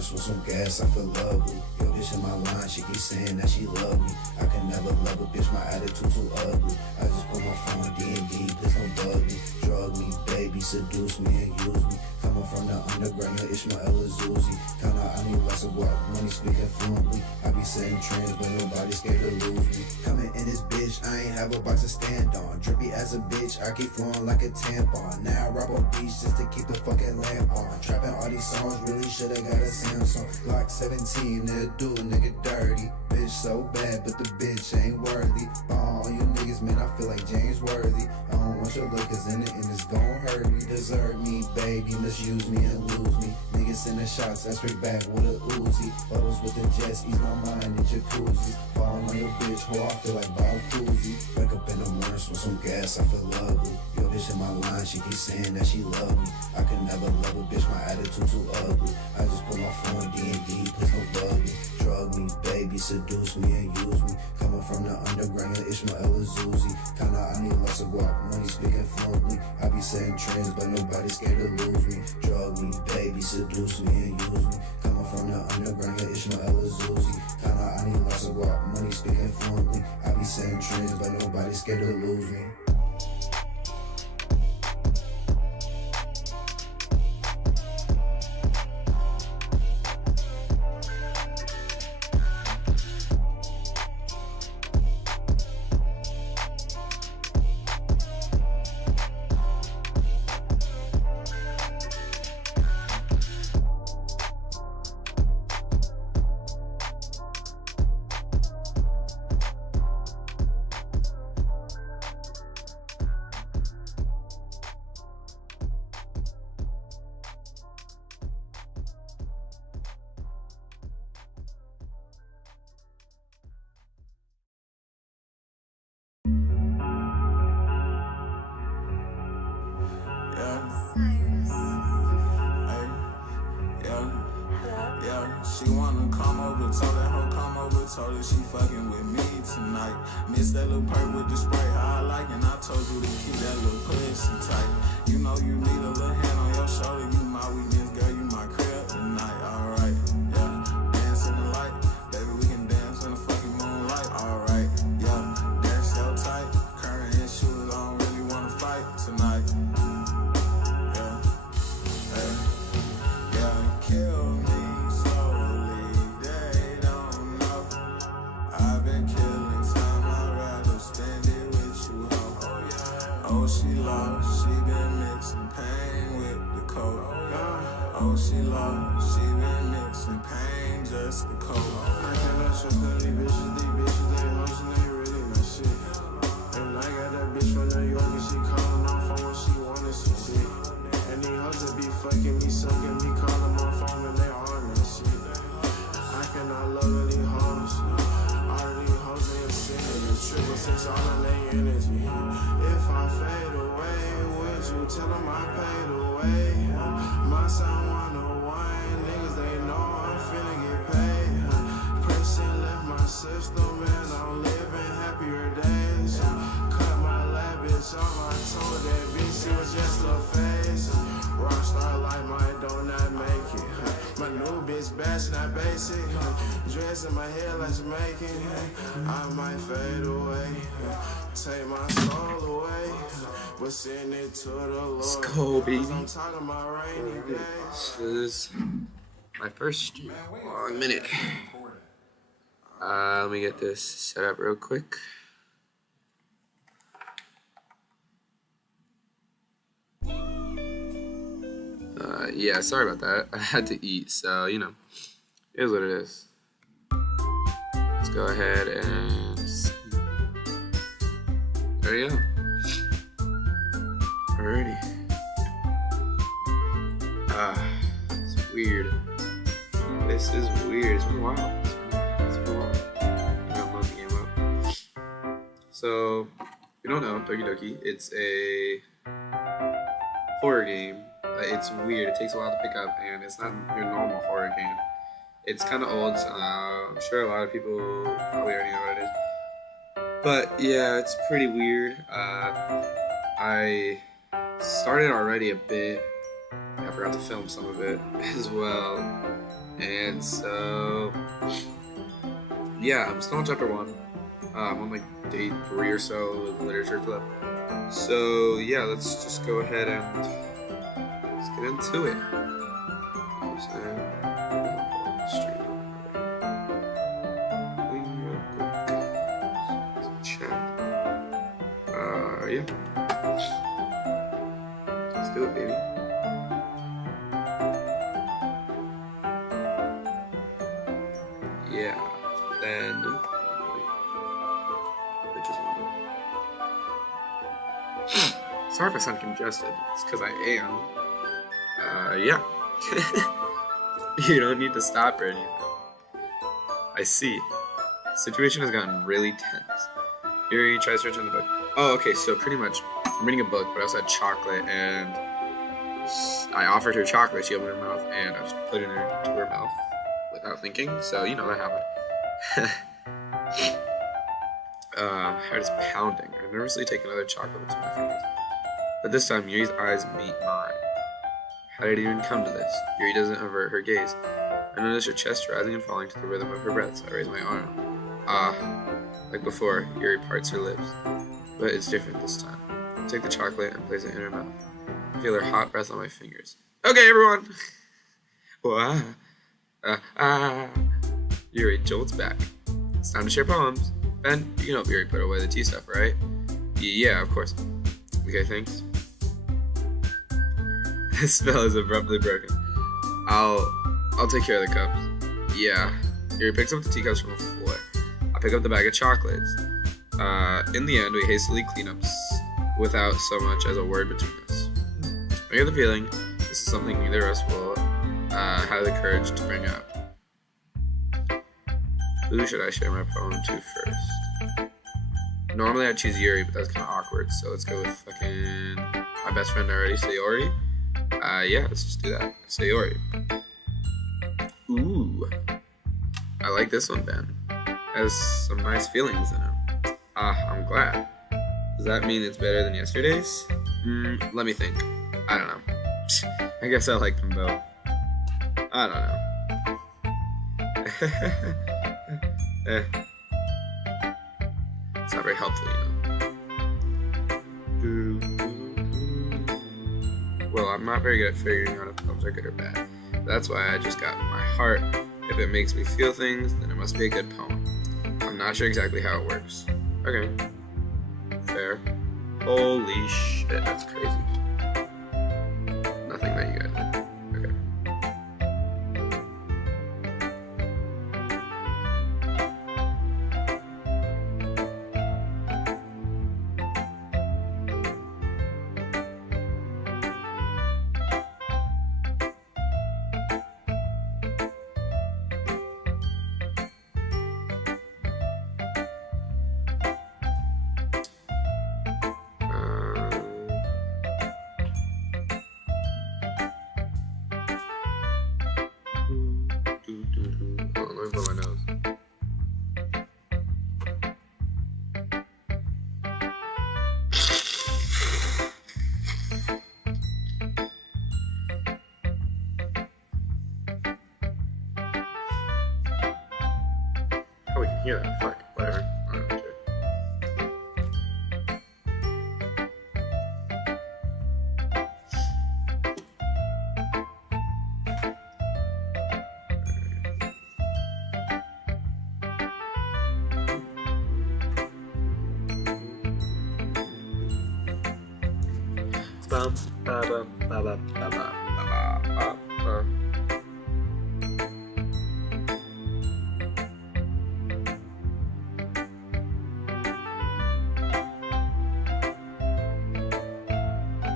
morning, smoke some gas, I feel lovely. Yo, bitch in my line, she keep saying that she love me. I can never love a bitch, my attitude too ugly. I just put my phone on D&D, please don't bug me. Drug me, baby, seduce me and use me. Coming from the underground, yo, Ishmael is Uzi. Count out, I need lots of guap, money speaking fluently. I be setting trends, but nobody scared to lose me. Coming in this bitch, I ain't have a box to stand on. Drippy as a bitch, I keep flowing like a tampon. Now I rob on beach just to keep the fucking lamp on. Trapping all these songs, really shoulda got a Samsung. Glock 17, it'll do a nigga dirty. Bitch so bad, but the bitch ain't worthy. All you niggas, man, I feel like James Worthy. I don't want your lookers in it, and it's gon' hurt me. Desert me, baby, misuse me and lose me. Niggas sending shots, I straight back with a Uzi. Bubbles with the jets, ease my mind in jacuzzis. Ballin' on your bitch, ho, I feel like Bob Cousy. Wake up in the morning, smoke some gas, I feel lovely. Yo, bitch in my line, she keep saying that she love me. I can never love a bitch, my attitude too ugly. I just put my phone on D&D, please don't bug me. Drug me, baby, seduce me and use me. Coming from the underground, yo, Ishmael is Uzi. Count out, I need lots of guap, money speaking fluently. I be setting trends, but nobody scared to lose me. Drug me, baby, seduce me and use me. Coming from the underground, yo, Ishmael is Uzi. Count out, I need lots of guap, money speaking fluently. I be setting trends, but nobody scared to lose me. She wanna come over, told that hoe come over, told her she fucking with me tonight. Miss that little perk with the spray, how I like, and I told you to keep that little pussy tight. You know you need a little hand on your shoulder, you my weakness, girl, you my crib tonight. Alright, yeah, dance in the light, baby, we can dance in the fucking moonlight. Alright, yeah, dance so tight, current issues, I don't really wanna fight tonight. Yeah, hey, yeah, kill me. Oh, she lost, she been mixing pain with the coke. Oh, she lost, she been mixing pain, just the coke. I cannot show these bitches, they hoes and they really my shit. And I got that bitch from New York and she calling my phone when she wanted some shit. And these hoes that be fucking me, sucking me, calling my phone and they on that shit. I cannot love these hoes. All of these hoes in the city, triple six all in their energy. If I fade away, would you tell them I paid away? My son 101, niggas they know I'm finna get paid. Person left my system and I'm living happier days. Cut my lab bitch off, I told that bitch she was just a face. Rockstar like my don't not make it. My new bitch bashing that basic. Dressing my hair like Jamaican. I might fade away. Take my soul away. But send it to the Lord. Let's go, baby. I'm talking about rainy days. This is my first long minute. Let me get this set up real quick. Yeah, sorry about that. I had to eat, so, you know, it is what it is. Let's go ahead and see. There you go. Alrighty. It's weird. This is weird. It's been a while. It's been a while. I'm gonna load the game up. So, if you don't know, Doki, it's a horror game. It's weird. It takes a while to pick up, and it's not your normal horror game. It's kind of old. I'm sure a lot of people probably already know what it is. But yeah, it's pretty weird. I started already a bit. I forgot to film some of it as well. And so, yeah, I'm still on chapter 1. I'm on like day 3 or so with the literature club. So yeah, let's just go ahead and let's get into it. You know what I'm saying? Straight up. Chat. Yeah. Let's do it, baby. Yeah. Then. Sorry if I sound congested. It's because I am. Yeah. You don't need to stop or anything. I see. The situation has gotten really tense. Yuri tries to return the book. Oh, okay, so pretty much, I'm reading a book, but I also had chocolate, and I offered her chocolate. She opened her mouth, and I just put it into her mouth without thinking. So, you know, that happened. Heart is pounding. I nervously take another chocolate between my fingers. But this time, Yuri's eyes meet mine. How did it even come to this? Yuri doesn't avert her gaze. I notice her chest rising and falling to the rhythm of her breaths. I raise my arm. Like before, Yuri parts her lips. But it's different this time. I take the chocolate and place it in her mouth. I feel her hot breath on my fingers. Okay, everyone! Yuri jolts back. It's time to share poems. Ben, you can help Yuri put away the tea stuff, right? Yeah, of course. Okay, thanks. This spell is abruptly broken. I'll take care of the cups. Yeah. Yuri picks up the teacups from the floor. I pick up the bag of chocolates. In the end, we hastily clean up without so much as a word between us. I get the feeling this is something neither of us will have the courage to bring up. Who should I share my poem to first? Normally I'd choose Yuri, but that's kind of awkward, so let's go with fucking my best friend already, Sayori. Yeah, let's just do that. Sayori. Ooh. I like this one, Ben. Has some nice feelings in it. I'm glad. Does that mean it's better than yesterday's? Let me think. I don't know. I guess I like them both. I don't know. It's not very helpful, you know. Well, I'm not very good at figuring out if poems are good or bad. That's why I just got my heart. If it makes me feel things, then it must be a good poem. I'm not sure exactly how it works. Okay. Fair. Holy shit, that's crazy. Nothing that you guys did. Okay. Oh, we can hear that. Fuck. Whatever. I don't care. Bum, ba, ba, ba, ba, ba, ba, ba, ba, ba.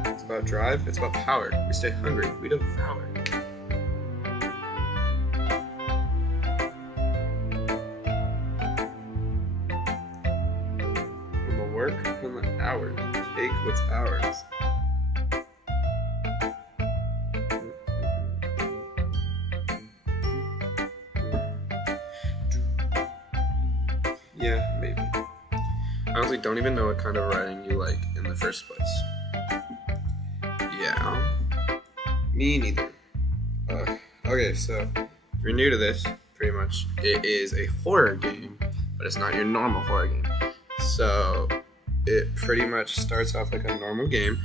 It's about drive, it's about power. We stay hungry, we devour. And we'll work in the hours, take what's ours. Yeah, maybe. I honestly don't even know what kind of writing you like in the first place. Yeah. Me neither. Okay, so you're new to this, pretty much, it is a horror game, but it's not your normal horror game. So it pretty much starts off like a normal game,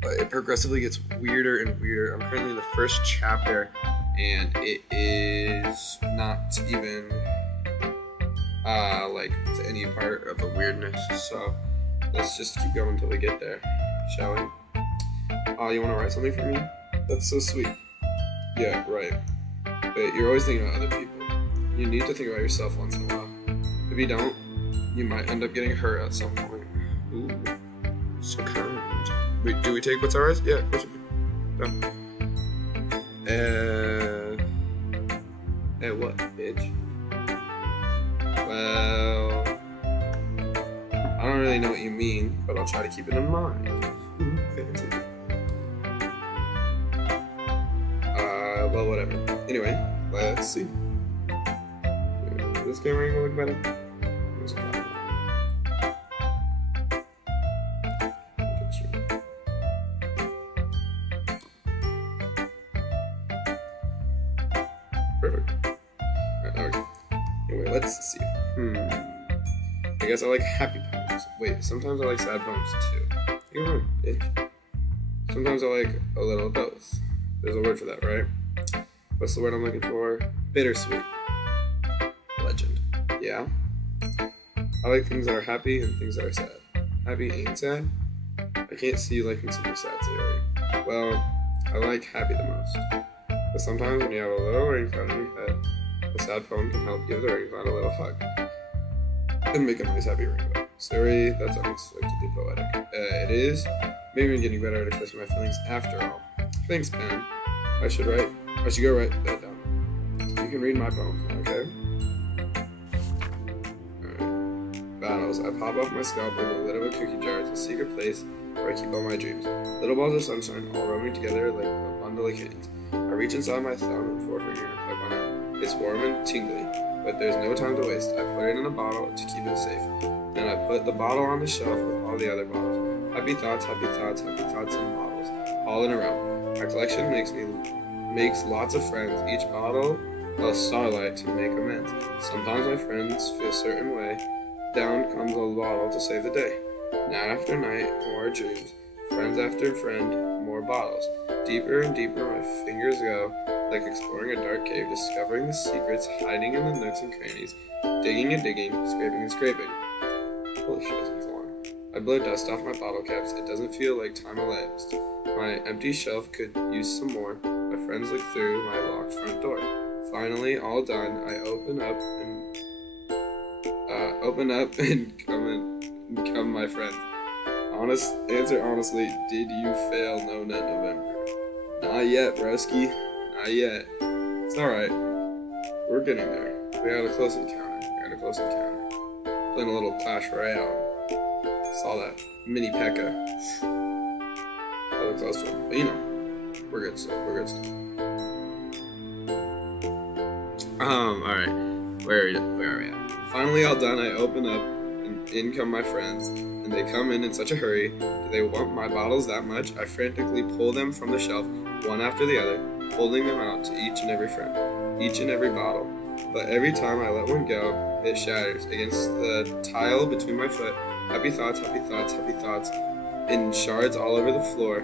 but it progressively gets weirder and weirder. I'm currently in the first chapter, and it is not even like any part of the weirdness. So let's just keep going until we get there, shall we? Oh, you want to write something for me? That's so sweet. Yeah, right. But you're always thinking about other people. You need to think about yourself once in a while. If you don't, you might end up getting hurt at some point. Ooh, so kind. Wait, do we take what's ours? Yeah, of course we do. What, bitch? Well, I don't really know what you mean, but I'll try to keep it in mind. Ooh, fancy. Well, whatever. Anyway, let's see. This camera angle look better? Perfect. Alright, okay. Anyway, let's see. I guess I like happy poems. Wait, sometimes I like sad poems too. You're right, bitch. Sometimes I like a little of both. There's a word for that, right? What's the word I'm looking for? Bittersweet. Legend. Yeah? I like things that are happy and things that are sad. Happy and sad? I can't see you liking something sad, Sayori. Well, I like happy the most. But sometimes when you have a little rain cloud in your head, a sad poem can help give the rain cloud a little hug and make a nice happy rainbow. Sorry, that's unexpectedly poetic. It is. Maybe I'm getting better at expressing my feelings after all. Thanks, Ben. I should go write that down. You can read my poems, okay? Alright. Battles. I pop off my scalp like the lid of a cookie jar. It's a secret place where I keep all my dreams. Little balls of sunshine all roaming together like a bundle of kittens. I reach inside my thumb and forefinger and pluck one out. It's warm and tingly, but there's no time to waste. I put it in a bottle to keep it safe. Then I put the bottle on the shelf with all the other bottles. Happy thoughts, happy thoughts, happy thoughts in bottles. All in a row. My collection makes lots of friends. Each bottle a starlight to make amends. Sometimes my friends feel a certain way. Down comes a bottle to save the day. Night after night, more dreams. Friends after friend, more bottles. Deeper and deeper my fingers go, like exploring a dark cave, discovering the secrets hiding in the nooks and crannies, digging and digging, scraping and scraping. Holy shit, this one's long. I blow dust off my bottle caps. It doesn't feel like time elapsed. My empty shelf could use some more. My friends look through my locked front door. Finally, all done, I open up and come my friend. Answer honestly, did you fail No Nut November? Not yet, broski. Not yet. It's alright. We're getting there. We had a close encounter. Playing a little Clash Royale. Saw that mini P.E.K.K.A. That was close to him. But you know, we're good still. Alright. Where are we at? Finally all done, I open up and in come my friends. And they come in such a hurry. Do they want my bottles that much? I frantically pull them from the shelf, one after the other, holding them out to each and every friend, each and every bottle. But every time I let one go, it shatters against the tile between my foot. Happy thoughts, happy thoughts, happy thoughts, in shards all over the floor.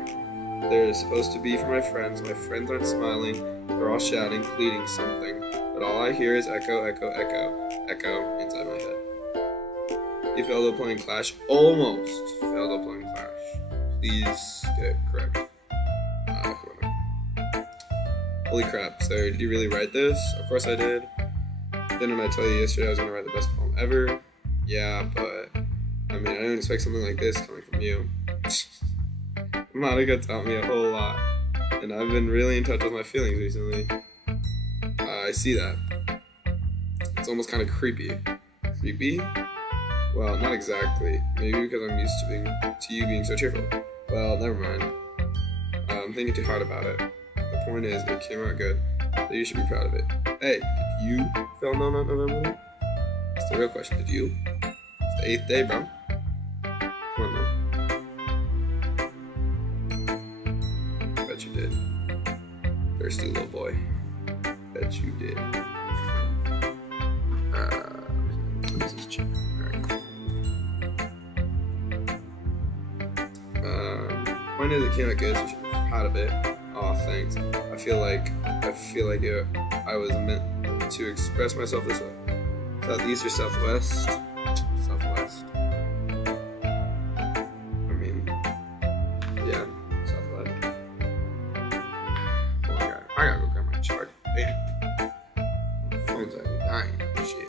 They're supposed to be for my friends. My friends aren't smiling. They're all shouting, pleading something. But all I hear is echo, echo, echo, echo inside my head. You failed at playing Clash. Almost failed at playing Clash. Please get it correct. Come on. Holy crap. So, did you really write this? Of course I did. Didn't I tell you yesterday I was going to write the best poem ever? Yeah, but I mean, I didn't expect something like this coming from you. Monica taught me a whole lot, and I've been really in touch with my feelings recently. I see that. It's almost kind of creepy. Creepy? Well, not exactly. Maybe because I'm used to you being so cheerful. Well, never mind. I'm thinking too hard about it. The point is, it came out good, so you should be proud of it. Hey, did you fail No Nut November? That's the real question. Did you? It's the 8th day, bro. Come on now. Bet you did. Thirsty little boy. Bet bet you did. This is cheap. Alright. Point is, it came out good, so you should be proud of it. Oh, thanks. I feel like I was meant to express myself this way. Southeast or southwest? Southwest. I mean, yeah, southwest. Oh my god, I gotta go grab my chart. Hey, my phone's already dying. Shit.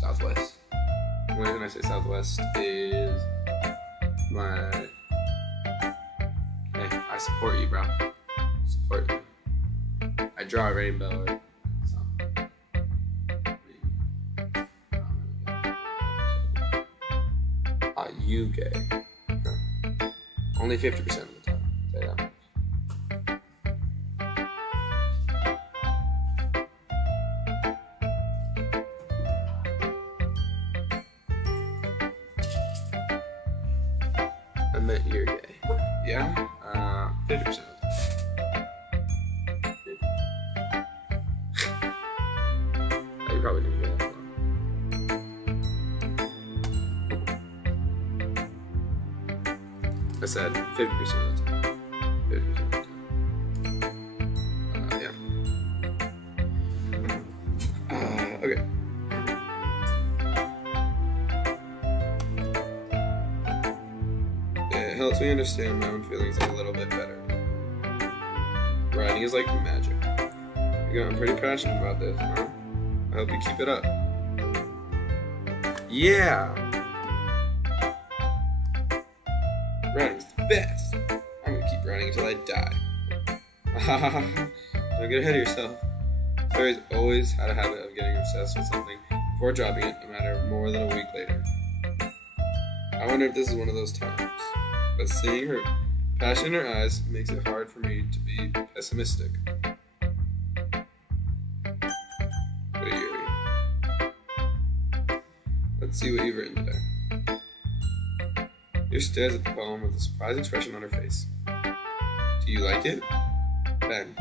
Southwest. The only reason I say southwest is my. Hey, I support you, bro. Support you. I draw a rainbow. Are you gay? Huh. Only 50% of the time. I'll tell you that much. I meant you're gay. Yeah? 50% of the time. You probably didn't hear that one. I said 50% of the time. 50% of the time. Yeah. Okay. It helps me understand my own feelings a little bit better. Writing is like magic. I'm pretty passionate about this, huh? I hope you keep it up. Yeah! Writing's the best. I'm gonna keep writing until I die. Don't get ahead of yourself. Sarah's always had a habit of getting obsessed with something before dropping it, no matter more than a week later. I wonder if this is one of those times. But seeing her passion in her eyes makes it hard for me to be pessimistic. Let's see what you've written today. Your stares at the poem with a surprised expression on her face. Do you like it? Ben.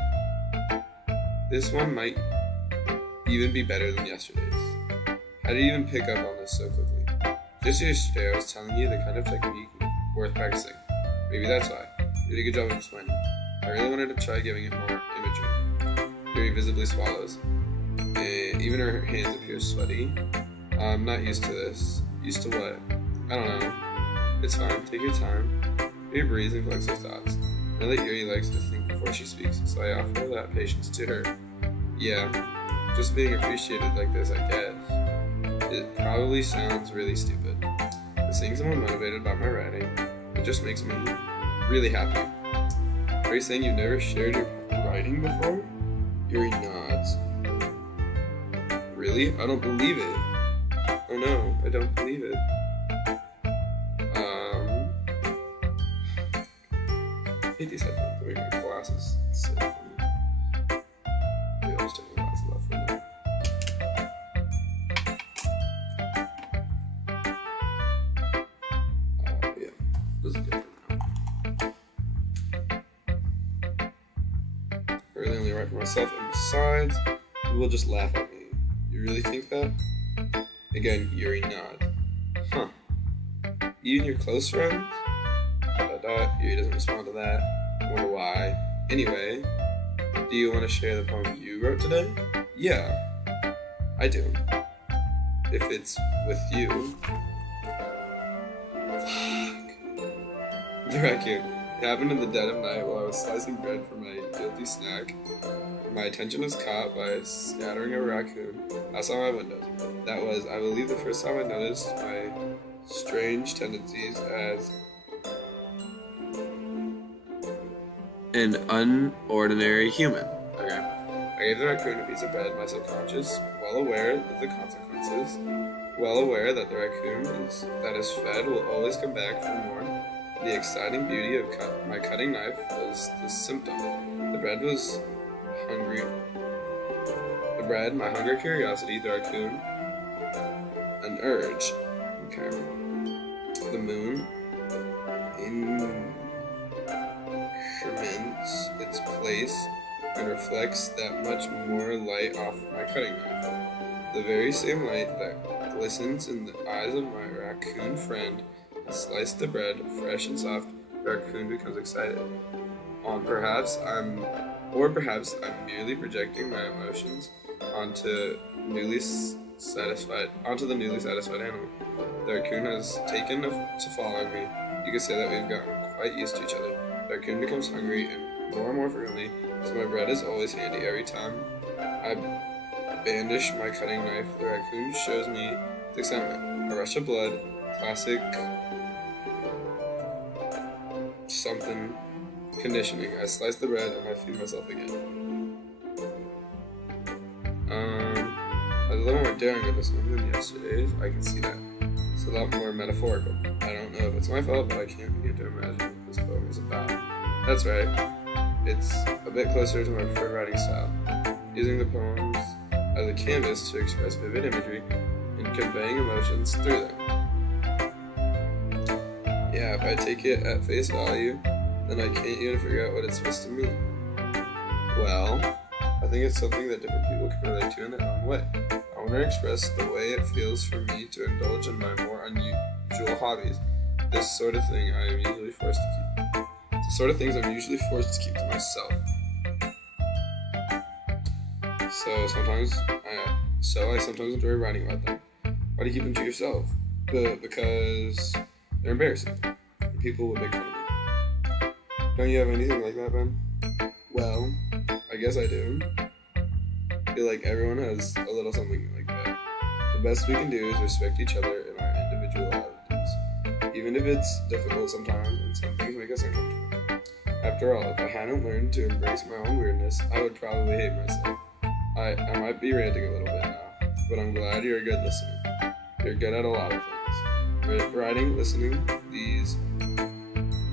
This one might even be better than yesterday's. How did you even pick up on this so quickly? Just yesterday I was telling you the kind of technique worth practicing. Maybe that's why. You did a good job of explaining. I really wanted to try giving it more imagery. Yuri visibly swallows. Even her hands appear sweaty. I'm not used to this. Used to what? I don't know. It's fine. Take your time. Yuri breathes and collects her thoughts. I know that Yuri likes to think before she speaks, so I offer that patience to her. Yeah, just being appreciated like this, I guess. It probably sounds really stupid, but seeing someone motivated by my writing, it just makes me really happy. Are you saying you've never shared your writing before? Yuri nods. Really? I don't believe it. Oh no, I don't believe it. I hate these headphones. Let me get my glasses. Sit for me. Maybe I'll just take my glasses off for now. Yeah, this is good for now. I really only write for myself, and besides, people will just laugh at me. You really think that? Again, Yuri nod. Huh. Even your close friends? Yuri doesn't respond to that. I wonder why. Anyway, do you want to share the poem you wrote today? Yeah, I do. If it's with you. Fuck. The raccoon. It happened in the dead of night while I was slicing bread for my guilty snack. My attention was caught by a scattering of raccoon outside my windows. That was, I believe, the first time I noticed my strange tendencies as an unordinary human. Okay. I gave the raccoon a piece of bread, my subconscious, well aware of the consequences, well aware that the raccoon that is fed will always come back for more. The exciting beauty of my cutting knife was the symptom. The bread was hungry. The bread, my hunger, curiosity, the raccoon, an urge. Okay. The moon, in Sherman, its place and reflects that much more light off my cutting knife. The very same light that glistens in the eyes of my raccoon friend has sliced the bread fresh and soft. The raccoon becomes excited. Perhaps I'm merely projecting my emotions onto the newly satisfied animal. The raccoon has taken to following me. You could say that we've gotten quite used to each other. The raccoon becomes hungry and more frequently, so my bread is always handy every time I bandish my cutting knife. The raccoon shows me the excitement. A rush of blood, classic something conditioning. I slice the bread and I feed myself again. I was a little more daring with this one than yesterday's. I can see that. It's a lot more metaphorical. I don't know if it's my fault, but I can't begin to imagine what this poem is about. That's right. It's a bit closer to my preferred writing style, using the poems as a canvas to express vivid imagery and conveying emotions through them. Yeah, if I take it at face value, then I can't even figure out what it's supposed to mean. Well, I think it's something that different people can relate to in their own way. I want to express the way it feels for me to indulge in my more unusual hobbies. This sort of thing I am usually forced to keep. The sort of things I'm usually forced to keep to myself. So I sometimes enjoy writing about them. Why do you keep them to yourself? Because they're embarrassing. And people would make fun of me. Don't you have anything like that, Ben? Well, I guess I do. I feel like everyone has a little something like that. The best we can do is respect each other in our individualities, even if it's difficult sometimes and some things make us uncomfortable. After all, if I hadn't learned to embrace my own weirdness, I would probably hate myself. I might be ranting a little bit now, but I'm glad you're a good listener. You're good at a lot of things. Writing, listening,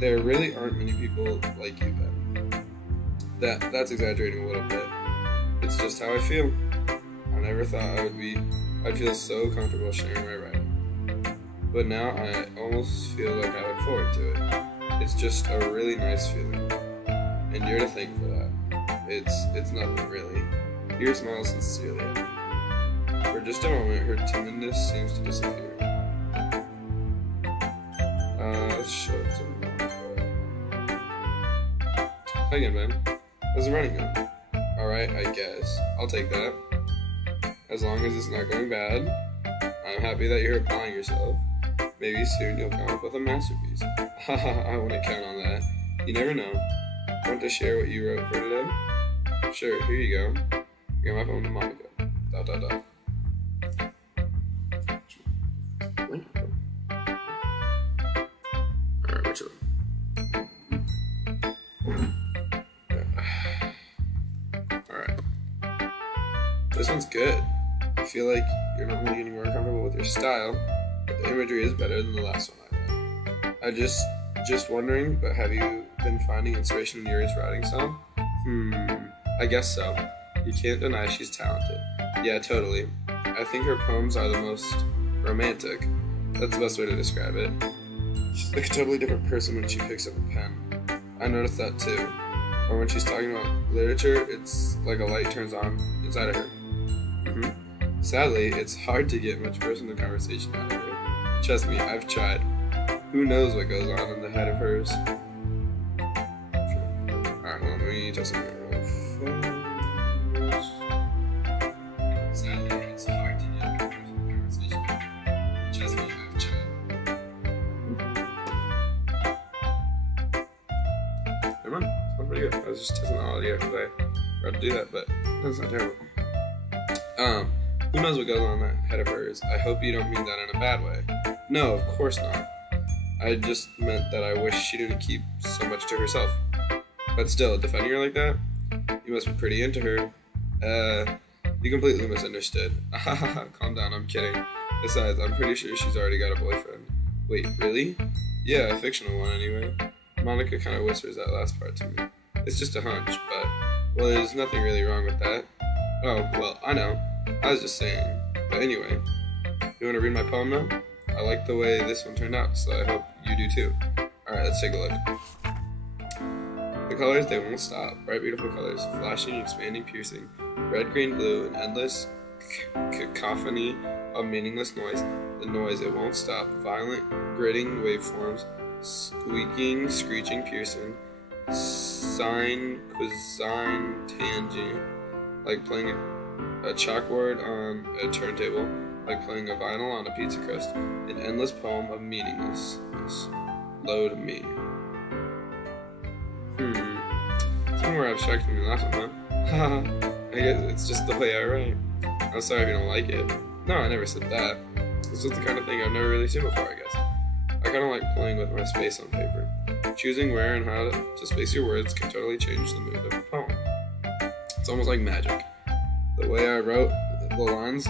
there really aren't many people like you, Ben. That's exaggerating a little bit. It's just how I feel. I never thought I'd feel so comfortable sharing my writing. But now I almost feel like I look forward to it. It's just a really nice feeling. And you're to thank for that. It's nothing really. Your smile sincerely at me. For just a moment, her timidness seems to disappear. Let's show it to me. Again, man. How's the running going? Alright, I guess. I'll take that. As long as it's not going bad. I'm happy that you're applying yourself. Maybe soon you'll come up with a masterpiece. Haha, I wouldn't count on that. You never know. Want to share what you wrote for today? Sure, here you go. I got my phone to Monica. ... Alright, which one? Alright. This one's good. I feel like you're not only getting more comfortable with your style, but the imagery is better than the last one I read. Just wondering, but have you been finding inspiration in Yuri's writing style? I guess so. You can't deny she's talented. Yeah, totally. I think her poems are the most romantic. That's the best way to describe it. She's like a totally different person when she picks up a pen. I noticed that too. Or when she's talking about literature, it's like a light turns on inside of her. Sadly, it's hard to get much personal conversation out of her. Trust me, I've tried. Who knows what goes on in the head of hers? Alright, well, let me test something real fast. Sadly, it's hard to get much personal conversation out of her. Trust me, I've tried. Never mind, it's pretty good. I was just testing the audio because I forgot to do that, but that's not terrible. Who knows what goes on in that head of hers? I hope you don't mean that in a bad way. No, of course not. I just meant that I wish she didn't keep so much to herself. But still, defending her like that? You must be pretty into her. You completely misunderstood. Calm down, I'm kidding. Besides, I'm pretty sure she's already got a boyfriend. Wait, really? Yeah, a fictional one anyway. Monica kind of whispers that last part to me. It's just a hunch, but, well, there's nothing really wrong with that. Oh, well, I know. I was just saying. But anyway, you want to read my poem now? I like the way this one turned out, so I hope you do too. Alright, let's take a look. The colors, they won't stop. Bright, beautiful colors, flashing, expanding, piercing. Red, green, blue, an endless cacophony of meaningless noise. The noise, it won't stop. Violent, gritting waveforms, squeaking, screeching, piercing. Sine, cosine, tangent, like playing a chalkboard on a turntable, like playing a vinyl on a pizza crust. An endless poem of meaninglessness. Load me. It's more abstract than the last one, huh? I guess it's just the way I write. I'm sorry if you don't like it. No, I never said that. It's just the kind of thing I've never really seen before, I guess. I kind of like playing with my space on paper. Choosing where and how to space your words can totally change the mood of a poem. It's almost like magic. The way I wrote the lines,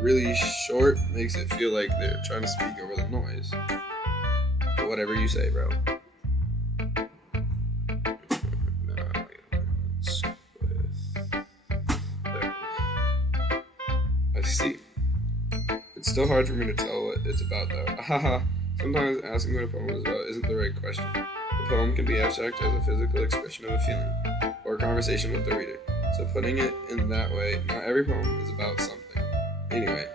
really short, makes it feel like they're trying to speak over the noise. But whatever you say, bro. I see. It's still hard for me to tell what it's about, though. Haha. Sometimes asking what a poem is about isn't the right question. A poem can be abstract as a physical expression of a feeling, or a conversation with the reader. So putting it in that way, not every poem is about something. Anyway,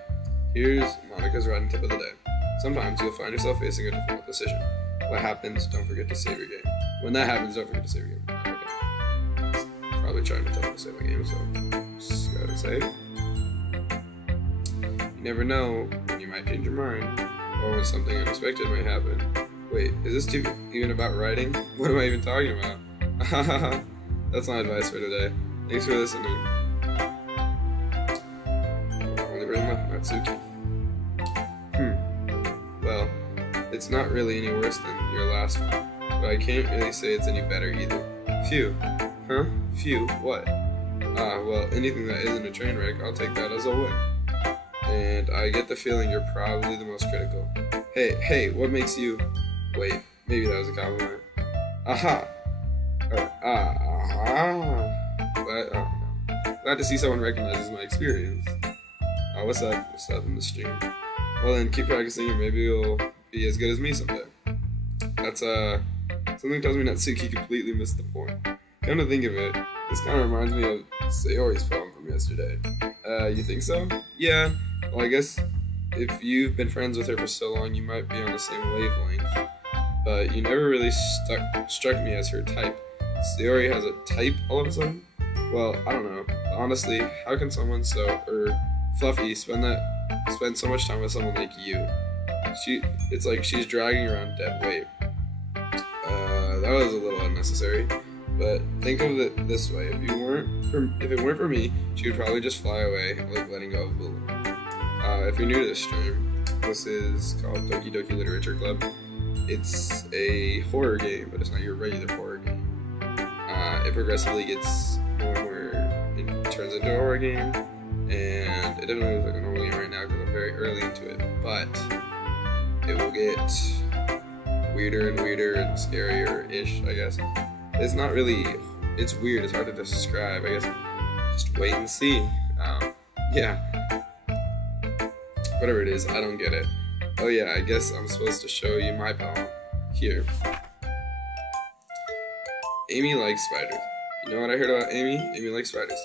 here's Monica's writing tip of the day. Sometimes you'll find yourself facing a difficult decision. What happens, don't forget to save your game. When that happens, don't forget to save your game. Okay. Probably trying to tell me to save my game, so just gotta save. You never know when you might change your mind, or when something unexpected might happen. Wait, is this even about writing? What am I even talking about? That's my advice for today. Thanks for listening. Only bring left, Natsuki. Well, it's not really any worse than your last one, but I can't really say it's any better either. Phew. Huh? Phew, what? Well, anything that isn't a train wreck, I'll take that as a win. And I get the feeling you're probably the most critical. Hey, what makes you... Wait, maybe that was a compliment. Aha! Glad to see someone recognizes my experience. What's up in the stream? Well then, keep practicing and maybe you'll be as good as me someday. That's, something tells me Natsuki completely missed the point. Come to think of it, this kind of reminds me of Sayori's poem from yesterday. You think so? Yeah, well I guess if you've been friends with her for so long, you might be on the same wavelength. But you never really struck me as her type. Sayori has a type all of a sudden? Well, I don't know. Honestly, how can someone so, fluffy spend so much time with someone like you? It's like she's dragging around dead weight. That was a little unnecessary. But think of it this way: if it weren't for me, she would probably just fly away, like letting go of a balloon. If you're new to this stream, this is called Doki Literature Club. It's a horror game, but it's not your regular horror game. It progressively gets more and more, it turns into a horror game, and it doesn't really look like a normal game right now because I'm very early into it, but it will get weirder and weirder and scarier-ish, I guess. It's not really, it's weird, it's hard to describe, I guess. Just wait and see. Yeah. Whatever it is, I don't get it. Oh yeah, I guess I'm supposed to show you my poem. Here. Amy likes spiders. You know what I heard about Amy? Amy likes spiders.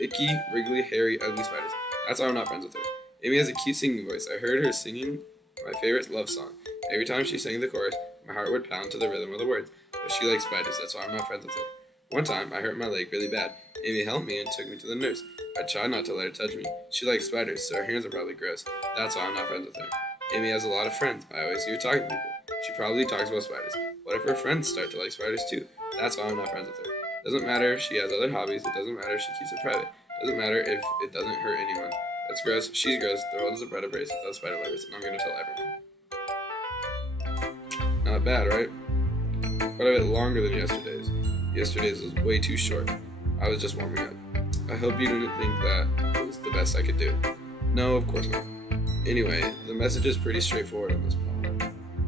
Icky, wriggly, hairy, ugly spiders. That's why I'm not friends with her. Amy has a cute singing voice. I heard her singing my favorite love song. Every time she sang the chorus, my heart would pound to the rhythm of the words. But she likes spiders, that's why I'm not friends with her. One time, I hurt my leg really bad. Amy helped me and took me to the nurse. I tried not to let her touch me. She likes spiders, so her hands are probably gross. That's why I'm not friends with her. Amy has a lot of friends. I always hear her talking to people. She probably talks about spiders. What if her friends start to like spiders too? That's why I'm not friends with her. Doesn't matter if she has other hobbies. It doesn't matter if she keeps it private. Doesn't matter if it doesn't hurt anyone. That's gross. She's gross. The world is a bread of race without spider lovers, and I'm gonna tell everyone. Not bad, right? Quite a bit longer than yesterday's. Yesterday's was way too short. I was just warming up. I hope you didn't think that was the best I could do. No, of course not. Anyway, the message is pretty straightforward in this poem.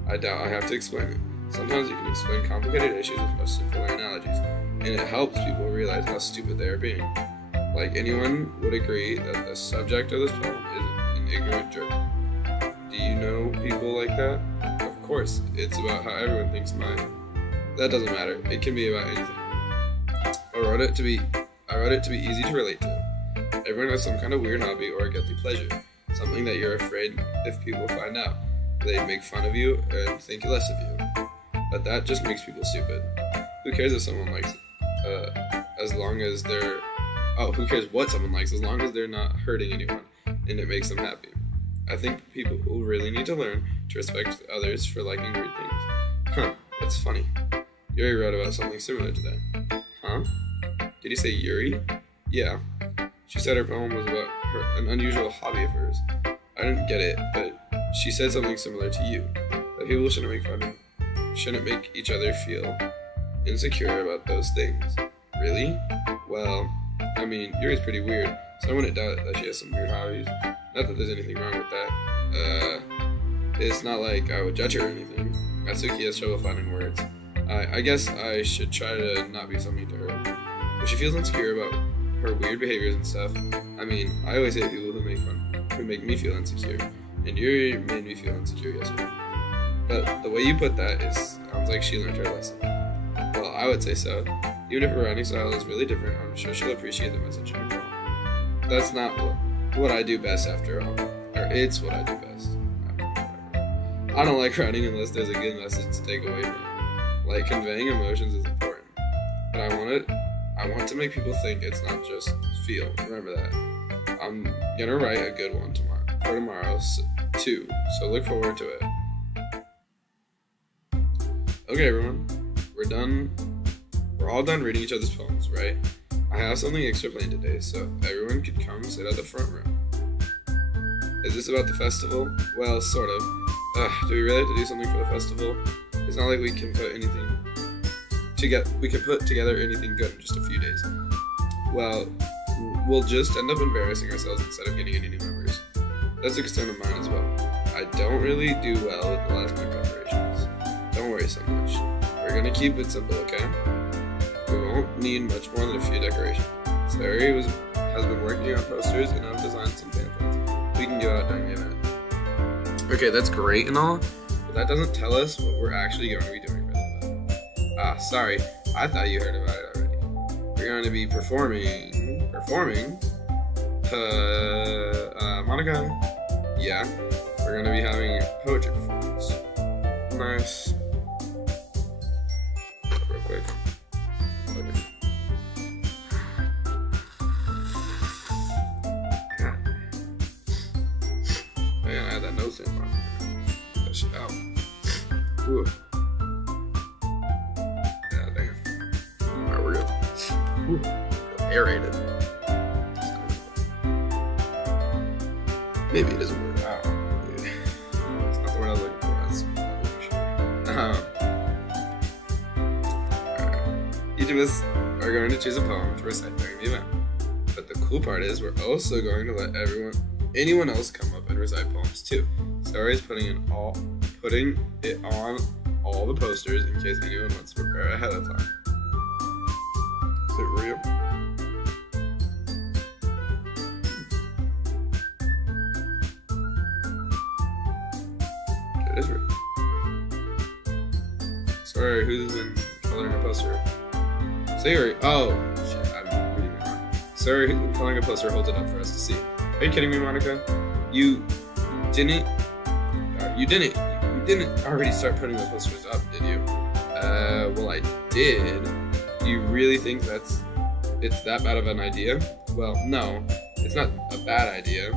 I doubt I have to explain it. Sometimes you can explain complicated issues with much simpler analogies, and it helps people realize how stupid they are being. Like, anyone would agree that the subject of this poem is an ignorant jerk. Do you know people like that? Of course, it's about how everyone thinks That doesn't matter. It can be about anything. I wrote it to be easy to relate to. Everyone has some kind of weird hobby or a guilty pleasure, something that you're afraid if people find out, they'd make fun of you and think less of you. But that just makes people stupid. Who cares if someone likes it? As long as they're who cares what someone likes as long as they're not hurting anyone and it makes them happy. I think people really need to learn to respect others for liking weird things. Huh, that's funny. Yuri wrote about something similar today. Huh? Did you say Yuri? Yeah. She said her poem was about an unusual hobby of hers. I didn't get it, but she said something similar to you. That people shouldn't make each other feel insecure about those things. Really? Well, I mean, Yuri's pretty weird, so I wouldn't doubt that she has some weird hobbies. Not that there's anything wrong with that. It's not like I would judge her or anything. Atsuki has trouble finding words. I guess I should try to not be so mean to her. If she feels insecure about her weird behaviors and stuff, I mean, I always hate people who make me feel insecure. And Yuri made me feel insecure yesterday. But the way you put that sounds like she learned her lesson. Well, I would say so. Even if her writing style is really different, I'm sure she'll appreciate the message in her poem. That's not what I do best after all. Or it's what I do best. I don't like writing unless there's a good message to take away from it. Like, conveying emotions is important. But I want to make people think it's not just feel. Remember that. I'm gonna write a good one tomorrow too. So look forward to it. Okay, everyone. We're done. We're all done reading each other's poems, right? I have something extra planned today, so everyone could come sit at the front row. Is this about the festival? Well, sort of. Do we really have to do something for the festival? It's not like we can put together anything good in just a few days. Well, we'll just end up embarrassing ourselves instead of getting any new members. That's a concern of mine as well. I don't really do well with the last minute preparations. Don't worry so much. We're gonna keep it simple, okay? We won't need much more than a few decorations. Sari has been working on posters and I've designed some pamphlets we can give out during the event. Okay, that's great and all, but that doesn't tell us what we're actually going to be doing for the event. Sorry, I thought you heard about it already. We're going to be performing? Monica? Yeah, we're going to be having a poetry performance. Nice. Real quick. Okay. Man, I had that nose in my that shit out. Ooh. Yeah, damn. Alright, we're good. Ooh. Aerated. Maybe it is a word. I don't know. It's not the word I was looking for. That's Alright. Each of us are going to choose a poem to recite during the event. But the cool part is we're also going to let anyone else come up and recite poems too. Sari is putting it on all the posters in case anyone wants to prepare ahead of time. Is it real? It is real. Sorry, who's been coloring a poster? Sari. Oh, shit, I'm reading it wrong. Sari, who's been coloring a poster, holds it up for us to see. Are you kidding me, Monica? You didn't already start putting those posters up, did you? Well, I did. Do you really think it's that bad of an idea? Well, no, it's not a bad idea,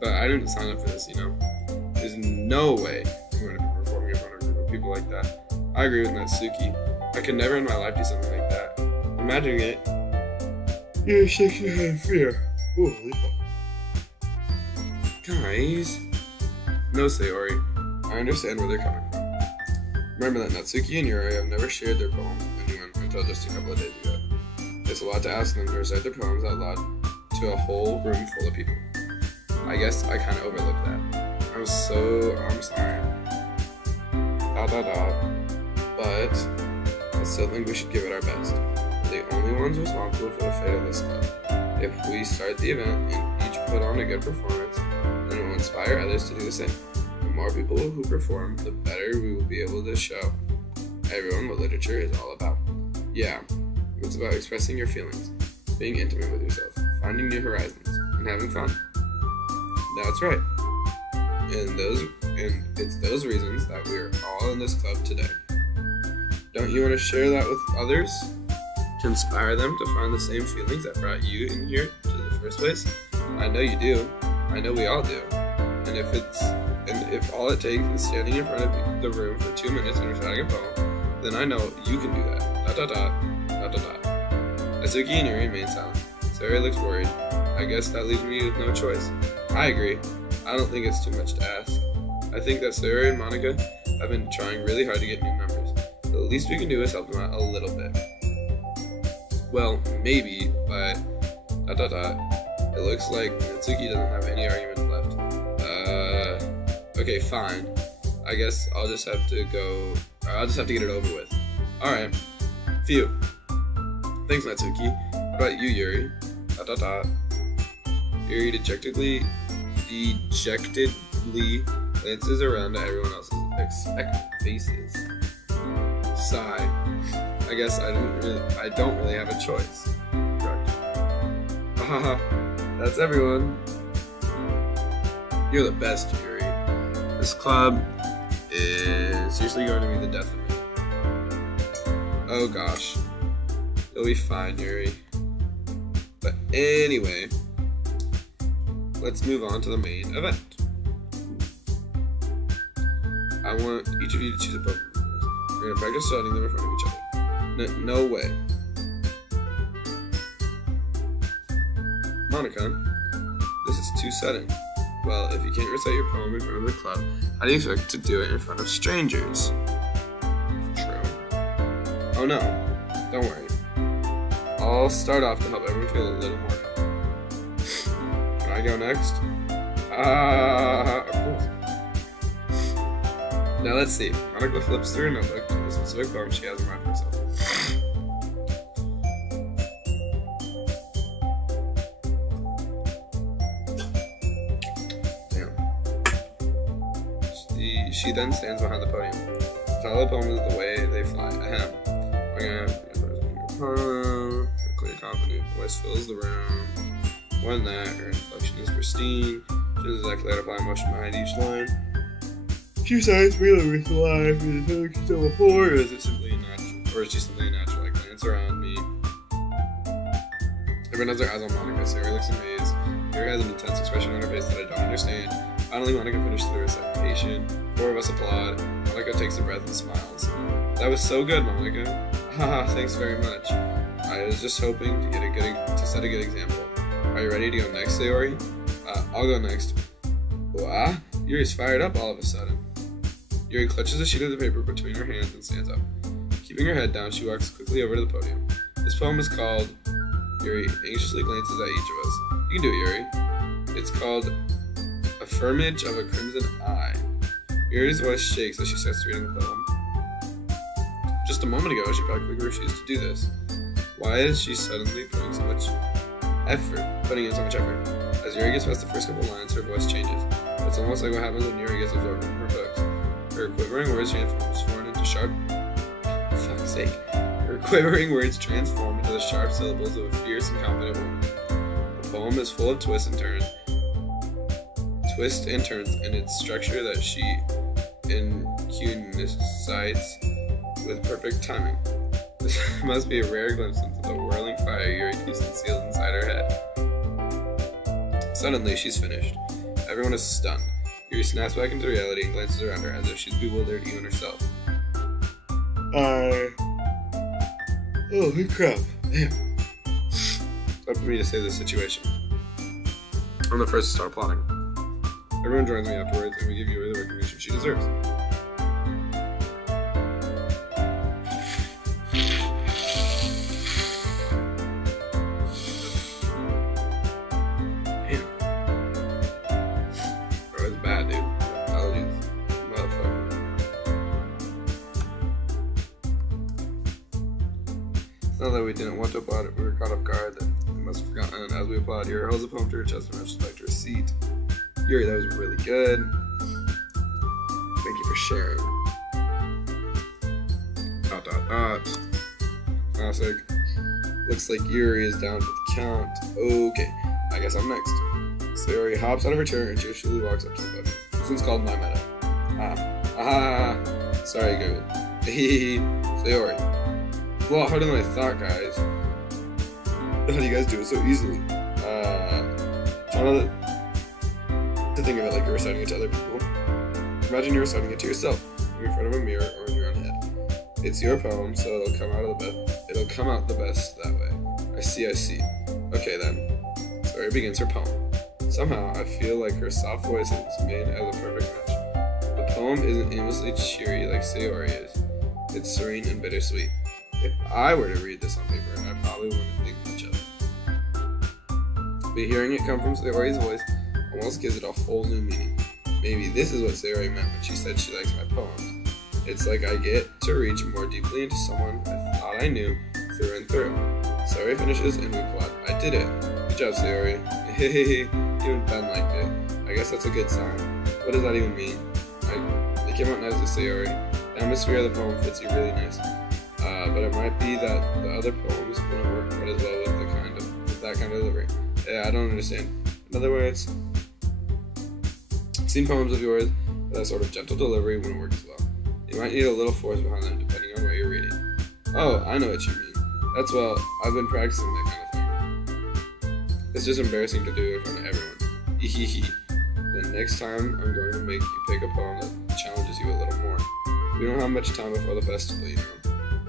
but I didn't sign up for this, you know? There's no way I'm going to be performing in front of a group of people like that. I agree with Natsuki. I could never in my life do something like that. Imagining it, you're shaking your head in fear. Holy fuck. Guys, no, Sayori. I understand where they're coming from. Remember that Natsuki and Yuri have never shared their poem with anyone until just a couple of days ago. It's a lot to ask them to recite their poems out loud to a whole room full of people. I guess I kind of overlooked that. I'm sorry. But I still think we should give it our best. We're the only ones responsible for the fate of this club. If we start the event and each put on a good performance, then it will inspire others to do the same. The more people who perform, the better we will be able to show everyone what literature is all about. Yeah, it's about expressing your feelings, being intimate with yourself, finding new horizons, and having fun. That's right. And it's those reasons that we're all in this club today. Don't you want to share that with others? To inspire them to find the same feelings that brought you in here to the first place? I know you do. I know we all do. And if all it takes is standing in front of the room for 2 minutes and reciting a poem, then I know you can do that. Dot dot dot. Dot dot dot. Azuki and Yuri remain silent. Sayori looks worried. I guess that leaves me with no choice. I agree. I don't think it's too much to ask. I think that Sayori and Monica have been trying really hard to get new members. The least we can do is help them out a little bit. Well, maybe, but dot dot dot. It looks like Natsuki doesn't have any arguments left. Okay, fine. I guess I'll just have to get it over with. Alright. Phew. Thanks, Natsuki. What about you, Yuri? Dot dot dot. Yuri dejectedly glances around at everyone else's expectant faces. Sigh. I guess I don't really have a choice. Correct. Haha. That's everyone. You're the best, Yuri. This club is seriously going to be the death of me. Oh gosh. You'll be fine, Yuri. But anyway, let's move on to the main event. I want each of you to choose a Pokemon. You're going to practice studying them in front of each other. No way. Monica, this is too sudden. Well, if you can't recite your poem in front of the club, how do you expect to do it in front of strangers? True. Oh no, don't worry. I'll start off to help everyone feel a little more comfortable. Can I go next? Of course. Now let's see. Monica flips through her notebook to the specific poem she has in mind for herself. She then stands behind the podium. The title of the poem is The Way They Fly. Ahem. Clear, confident voice fills the room. More than that, her inflection is pristine. She knows exactly how to apply motion behind each line. She starts feeling with life. Is it she's done before, or is it simply a natural? Or is she simply a natural? I glance around me. Everyone has their eyes on Monica. Sarah looks amazed. Sarah has an intense expression on her face that I don't understand. Finally, Monica finishes the recitation. 4 of us applaud. Monica takes a breath and smiles. That was so good, Monica. Haha, thanks very much. I was just hoping to set a good example. Are you ready to go next, Sayori? I'll go next. What? Yuri's fired up all of a sudden. Yuri clutches a sheet of the paper between her hands and stands up. Keeping her head down, she walks quickly over to the podium. This poem is called... Yuri anxiously glances at each of us. You can do it, Yuri. It's called... Affirmage of a Crimson Eye. Yuri's voice shakes as she starts reading the poem. Just a moment ago, she practically refused to do this. Why is she suddenly putting in so much effort? As Yuri gets past the first couple lines, her voice changes. It's almost like what happens when Yuri gets absorbed in her books. Her quivering words transform into sharp... Fuck's sake. Her quivering words transform into the sharp syllables of a fierce and confident woman. The poem is full of twists and turns in its structure that she incunisates with perfect timing. This must be a rare glimpse into the whirling fire Yuri keeps concealed inside her head. Suddenly, she's finished. Everyone is stunned. Yuri snaps back into reality and glances around her as if she's bewildered even herself. Oh, crap. Damn. It's up to me to save this situation. I'm the first to start plotting. Everyone joins me afterwards, and we give Yuri the recognition she deserves. Damn. Bro, it's bad, dude. Allergies. Motherfucker. It's not that we didn't want to applaud it, we were caught off guard that we must have forgotten, and as we applaud, Yuri holds a poem to her chest and rushes back to her seat. Yuri, that was really good. Thank you for sharing. Classic. Looks like Yuri is down for the count. Okay, I guess I'm next. Sayori hops out of her chair and cheerfully walks up to the podium. This one's called My Meta. Sorry, Google. Sayori. It's a lot harder than I thought, guys. How do you guys do it so easily? Try not to think of it like you're reciting it to other people. Imagine you're reciting it to yourself, in front of a mirror or in your own head. It's your poem, so it'll come out the best that way. I see. Okay then. Sayori begins her poem. Somehow, I feel like her soft voice is made as a perfect match. The poem isn't aimlessly cheery like Sayori is. It's serene and bittersweet. If I were to read this on paper, I probably wouldn't think much of it. But hearing it come from Sayori's voice almost gives it a whole new meaning. Maybe this is what Sayori meant when she said she likes my poems. It's like I get to reach more deeply into someone I thought I knew through and through. Sayori finishes and we applaud. I did it. Good job, Sayori. Even Ben liked it. I guess that's a good sign. What does that even mean? It came out nice to Sayori. The atmosphere of the poem fits you really nice. But it might be that the other poems wouldn't work quite as well with that kind of delivery. Yeah, I don't understand. In other words, I've seen poems of yours with that sort of gentle delivery wouldn't work as well. You might need a little force behind them depending on what you're reading. Oh, I know what you mean. I've been practicing that kind of thing. It's just embarrassing to do in front of everyone. The next time I'm going to make you pick a poem that challenges you a little more. We don't have much time before the festival, you know.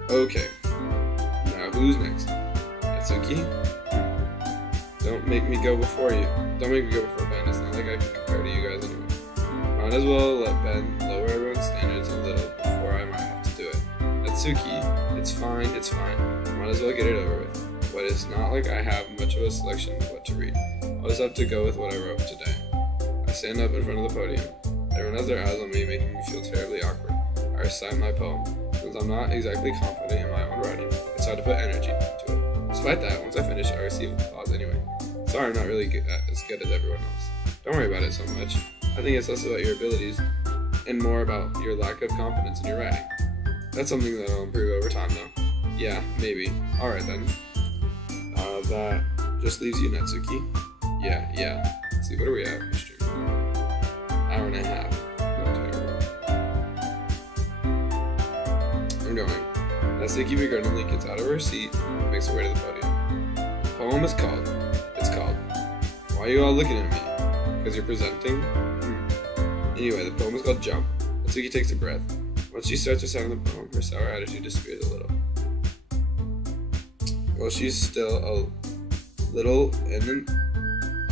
Okay. Now who's next? Natsuki? Don't make me go before you. Don't make me go before Ben. It's not like I can compare to you guys anyway. Might as well let Ben lower everyone's standards a little before I might have to do it. Natsuki, it's fine. Might as well get it over with. But it's not like I have much of a selection of what to read. I'll just have to go with what I wrote today. I stand up in front of the podium. Everyone has their eyes on me, making me feel terribly awkward. I recite my poem. Since I'm not exactly confident in my own writing, it's hard to put energy into it. Despite that, once I finish, I receive applause anyway. Sorry I'm not really as good as everyone else. Don't worry about it so much. I think it's less about your abilities and more about your lack of confidence in your writing. That's something that I'll improve over time though. Yeah, maybe. Alright then. That just leaves you, Natsuki. Yeah. Let's see, what are we at? History. Hour and a half. Not terrible. I'm going. Natsuki begrudgingly gets out of her seat and makes her way to the podium. The poem is called. It's called. Why are you all looking at me? Because you're presenting? Anyway, the poem is called Jump. Natsuki takes a breath. Once she starts reciting the poem, her sour attitude disappears a little. While she's still a little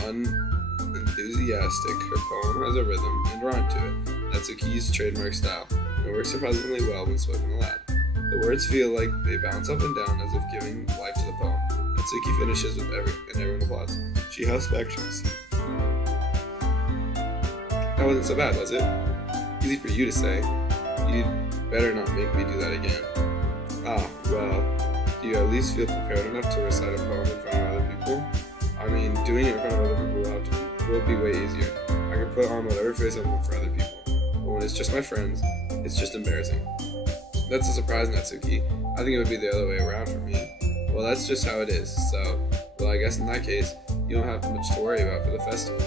unenthusiastic, her poem has a rhythm and rhyme to it. Natsuki's trademark style, and it works surprisingly well when spoken aloud. The words feel like they bounce up and down as if giving life to the poem. Natsuki finishes with everyone applauds. She huffs back to her seat. That wasn't so bad, was it? Easy for you to say. You'd better not make me do that again. Well, do you at least feel prepared enough to recite a poem in front of other people? I mean, doing it in front of other people will be way easier. I can put on whatever face I want for other people. But when it's just my friends, it's just embarrassing. That's a surprise, Natsuki. I think it would be the other way around for me. Well, that's just how it is, so, well, I guess in that case, you don't have much to worry about for the festival.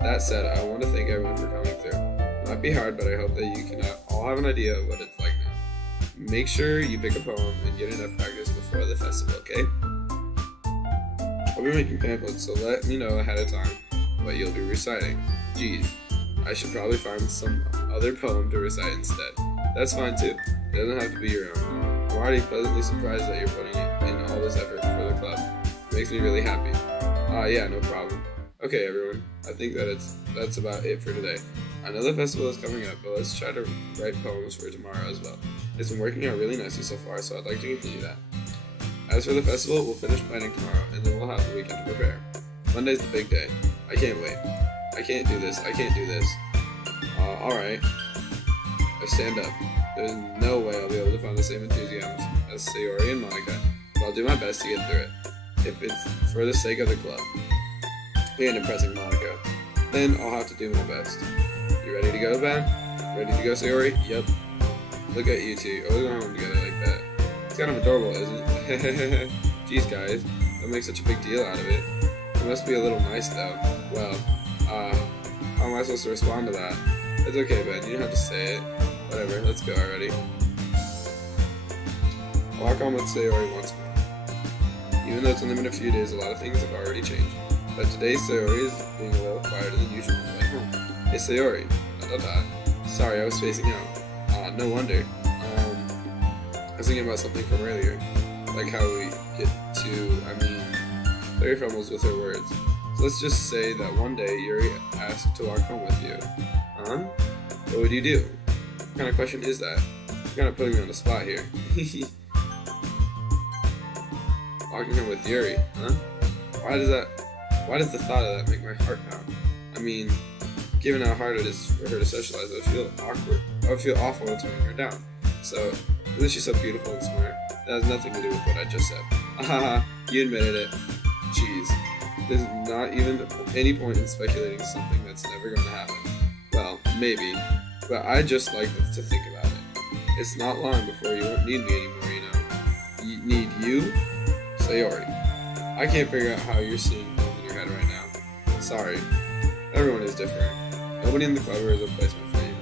That said, I want to thank everyone for coming through. It might be hard, but I hope that you can all have an idea of what it's like now. Make sure you pick a poem and get enough practice before the festival, okay? I'll be making pamphlets, so let me know ahead of time what you'll be reciting. Geez, I should probably find some other poem to recite instead. That's fine too. It doesn't have to be your own. I'm already pleasantly surprised that you're putting in all this effort for the club. It makes me really happy. Yeah, no problem. Okay, everyone. I think that's about it for today. I know the festival is coming up, but let's try to write poems for tomorrow as well. It's been working out really nicely so far, so I'd like to continue that. As for the festival, we'll finish planning tomorrow, and then we'll have the weekend to prepare. Monday's the big day. I can't wait. I can't do this. Alright. I stand up. There's no way I'll be able to find the same enthusiasm as Sayori and Monica, but I'll do my best to get through it, if it's for the sake of the club and impressing Monica. Then I'll have to do my best. You ready to go, Ben? Ready to go, Sayori? Yep. Look at you two, always going home together like that. It's kind of adorable, isn't it? Jeez, guys, don't make such a big deal out of it. It must be a little nice, though. Well, how am I supposed to respond to that? It's okay, Ben, you don't have to say it. Whatever, let's go already. I'll walk on with Sayori once more. Even though it's only been a few days, a lot of things have already changed. But today, Sayori is being a little quieter than usual on the way home. Hey, Sayori. Sorry, I was spacing out. No wonder. I was thinking about something from earlier. Like how we get to, Clary fumbles with her words. So let's just say that one day Yuri asked to walk home with you. Huh? What would you do? What kind of question is that? You're kind of putting me on the spot here. Walking home with Yuri, huh? Why does the thought of that make my heart pound? Given how hard it is for her to socialize, I would feel awkward. I would feel awful turning her down. So, isn't she so beautiful and smart? That has nothing to do with what I just said. Ahaha, you admitted it. Jeez. There's not even any point in speculating something that's never going to happen. Well, maybe. But I just like to think about it. It's not long before you won't need me anymore, you know. Need you? Sayori. I can't figure out how you're seeing things in your head right now. Sorry. Everyone is different. Nobody in the club has a replacement for you.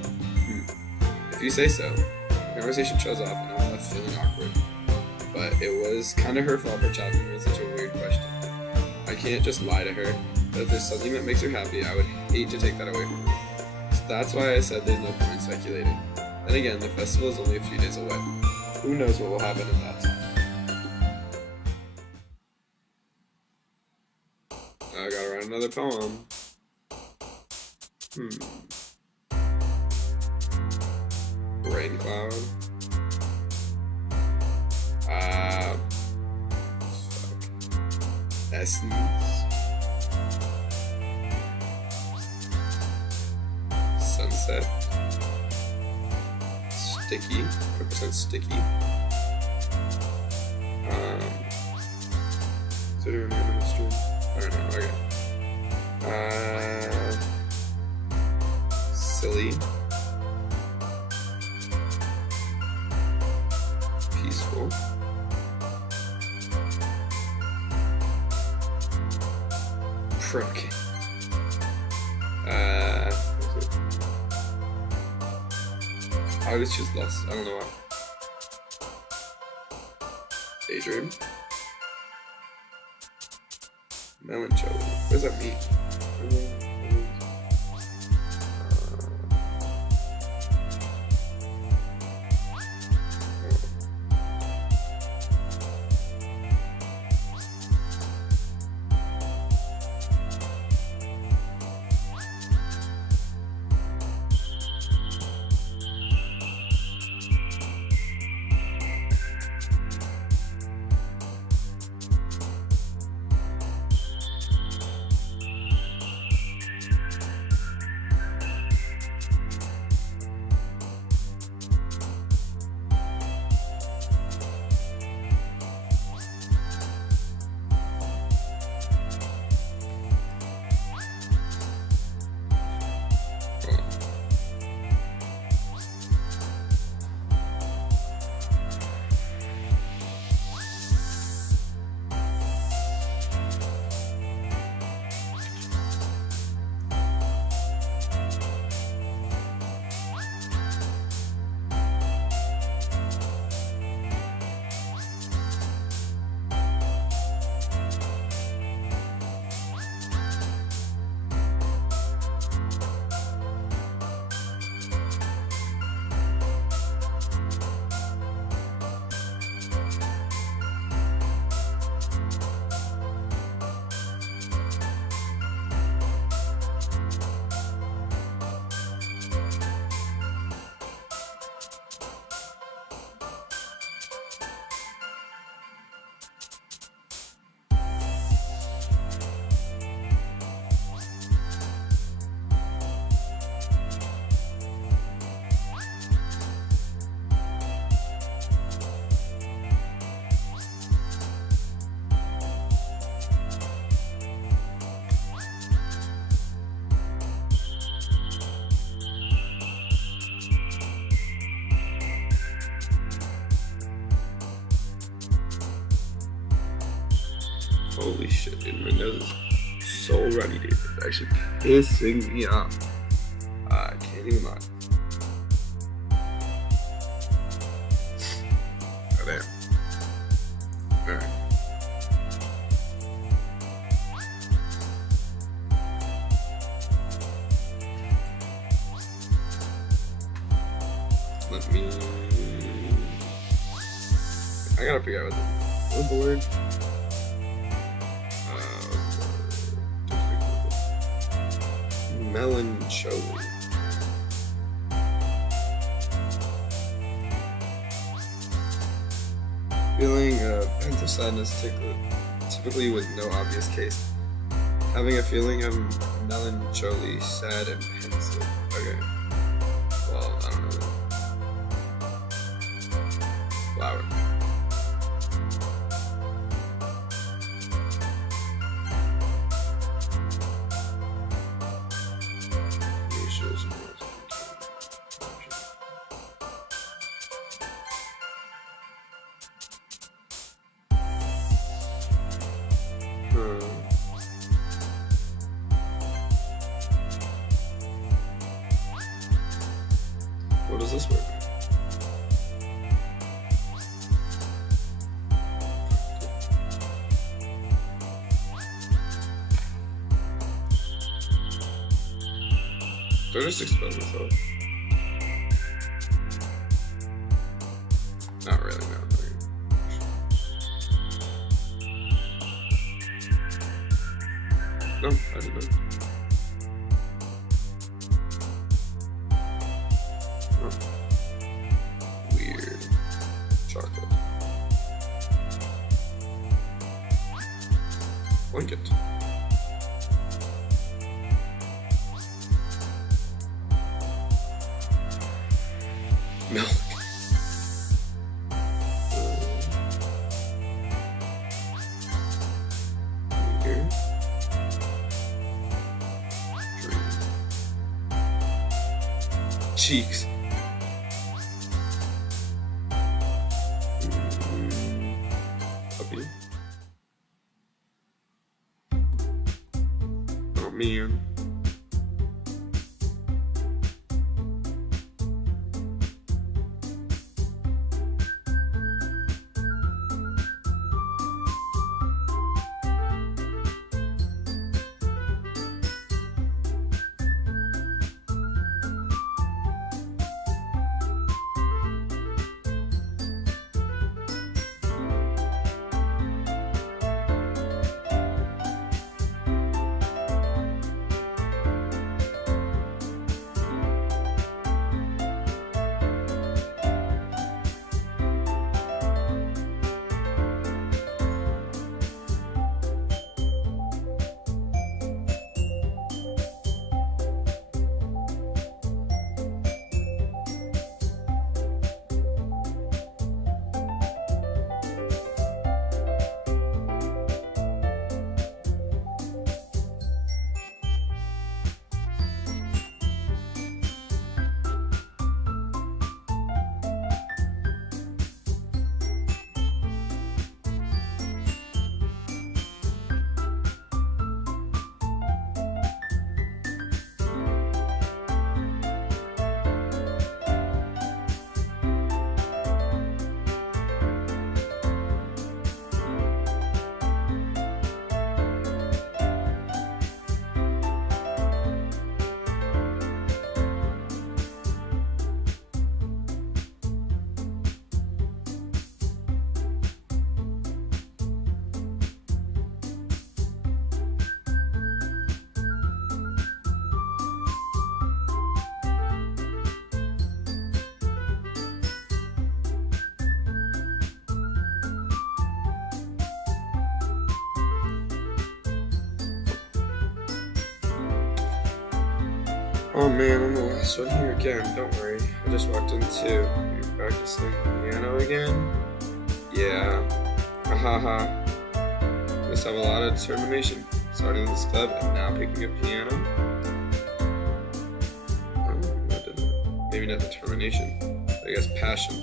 If you say so. The conversation shows off and I'm left feeling awkward. But it was kind of her fault for chopping me with such a weird question. I can't just lie to her, but if there's something that makes her happy, I would hate to take that away from her. So that's why I said there's no point in speculating. Then again, the festival is only a few days away. Who knows what will happen in that time. I gotta write another poem. Rain cloud. Essence. Sunset. Sticky. Represents sticky. Is there anyone in the stream? I don't know. Okay. Silly. Peaceful. Broken. What is it? I was just lost. I don't know why. Daydream. Melancholy. What does that mean? Holy shit, dude, my nose is so runny, dude. It's actually pissing me off. I can't even lie. Oh, there. Alright. Let me... I gotta figure out what's the word. Melancholy. Feeling pent sadness typically with no obvious case. Having a feeling of melancholy, sad, and pensive. Okay. Well, I don't know that. Flower. What does this word mean? Do I just expose myself? Not really, no. No, I did not. Oh. Weird. Chocolate. Blanket. Milk. Here. Cheeks. Puppy. Oh man. Oh man, I'm the last one here again. Don't worry. I just walked into you practicing piano again. Yeah. Haha. Must have a lot of determination. Starting this club and now picking up piano. Maybe not determination. I guess passion.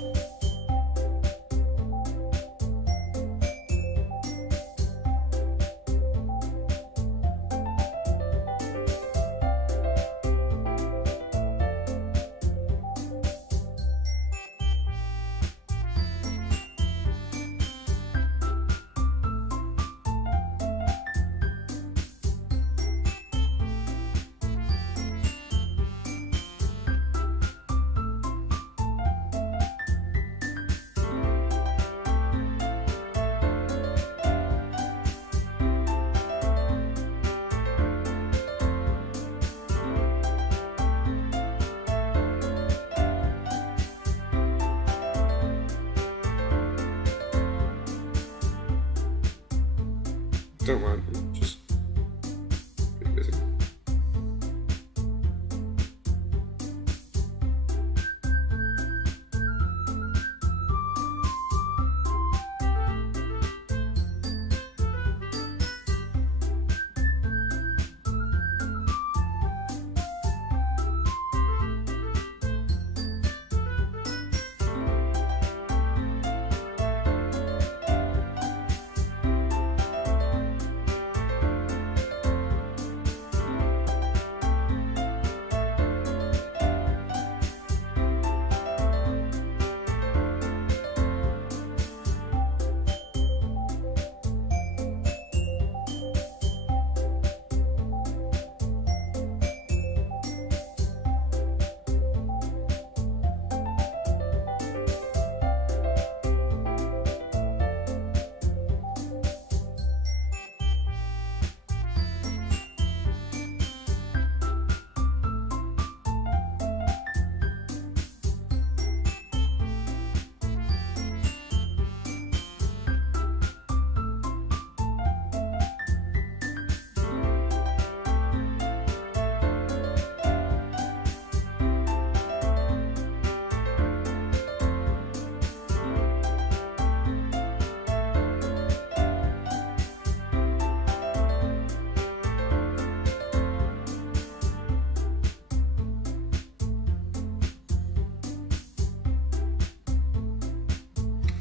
Don't mind. Just pretty busy.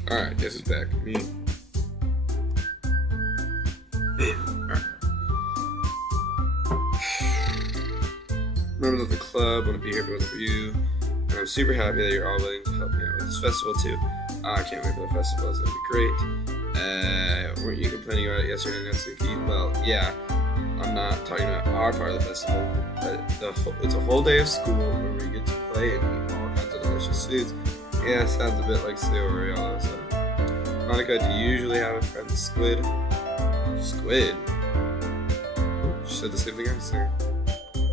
Alright, guess it's back. Me. Members of the club want to be here because of you. And I'm super happy that you're all willing to help me out with this festival too. I can't wait for the festival. It's going to be great. Weren't you complaining about it yesterday, Natsuki? Well, yeah. I'm not talking about our part of the festival, but it's a whole day of school where we get to play and eat all kinds of delicious foods. Yeah, sounds a bit like Sayori all of a sudden. Monica, do you usually have a friend squid? Squid? She said the same thing I was saying.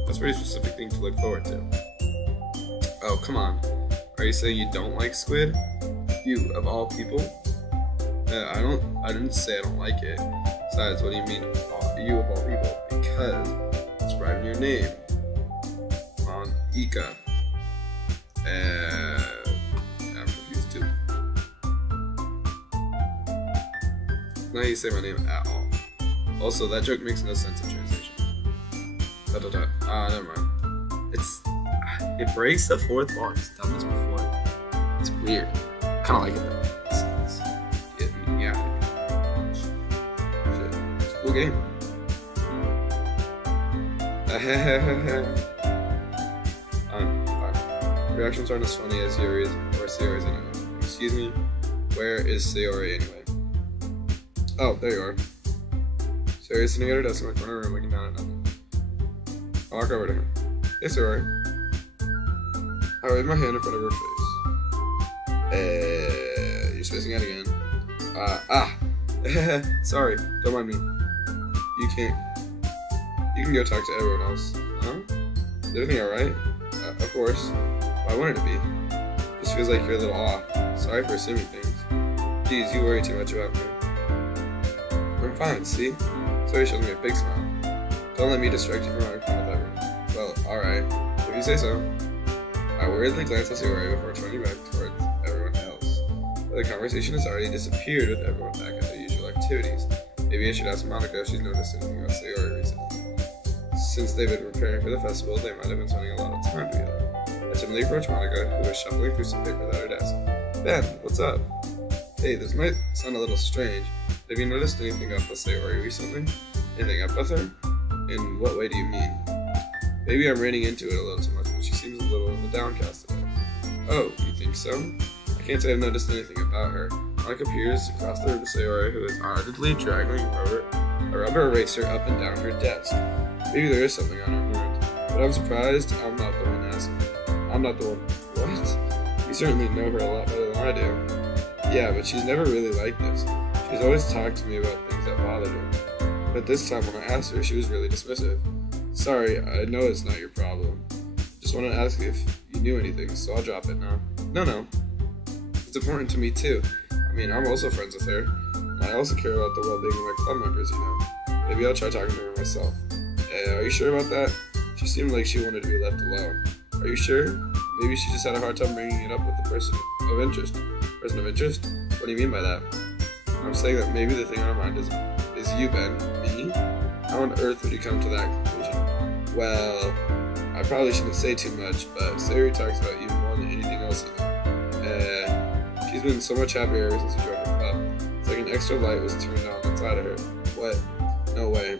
That's a pretty specific thing to look forward to. Oh, come on. Are you saying you don't like squid? You, of all people? I didn't say I don't like it. Besides, what do you mean, you of all people? Because it's right in your name. Monica. I'm confused too. Not how you say my name at all. Also, that joke makes no sense in translation. Never mind. It breaks the fourth wall. It's done this before. It's weird. Kind of like it though. Yeah. Shit. It's a cool game. Fine. Reactions aren't as funny as Yuri's or Sayori's anyway. Excuse me. Where is Sayori anyway? Oh, there you are. Sayori's sitting at her desk in the corner room looking down at nothing. I walk over to her. Hey, Sayori. I wave my hand in front of her face. You're spacing out again. Sorry, don't mind me. You can go talk to everyone else. Huh? Is everything alright? Of course. Why wouldn't it be? Just feels like you're a little off. Sorry for assuming things. Geez, you worry too much about me. I'm fine, see? Sorry shows me a big smile. Don't let me distract you from having fun with everyone. Well, alright. If you say so. I worriedly glance at Sayori before turning back towards everyone else. But the conversation has already disappeared with everyone back at their usual activities. Maybe I should ask Monica if she's noticed anything about Sayori recently. Since they've been preparing for the festival, they might have been spending a lot of time together. I timidly approach Monica, who was shuffling through some papers at her desk. Ben, what's up? Hey, this might sound a little strange, but have you noticed anything up with Sayori recently? Anything up with her? In what way do you mean? Maybe I'm reading into it a little too much, but she seems a little downcast today. Oh, you think so? I can't say I've noticed anything about her. Monica peers across the room to Sayori, who is ardently dragging a rubber eraser up and down her desk. Maybe there is something on her mind. But I'm surprised I'm not the one asking. I'm not the one. What? You certainly know her a lot better than I do. Yeah, but she's never really like this. She's always talked to me about things that bothered her. But this time when I asked her, she was really dismissive. Sorry, I know it's not your problem. Just wanted to ask you if you knew anything, so I'll drop it now. No. It's important to me too. I mean, I'm also friends with her. And I also care about the well-being of my club members, you know. Maybe I'll try talking to her myself. Hey, are you sure about that? She seemed like she wanted to be left alone. Are you sure? Maybe she just had a hard time bringing it up with the person of interest. Person of interest? What do you mean by that? I'm saying that maybe the thing on her mind is you, Ben. Me? How on earth would you come to that conclusion? Well, I probably shouldn't say too much, but Sayuri talks about you more than anything else even. She's been so much happier ever since you joined the club. It's like an extra light was turned on inside of her. What? No way.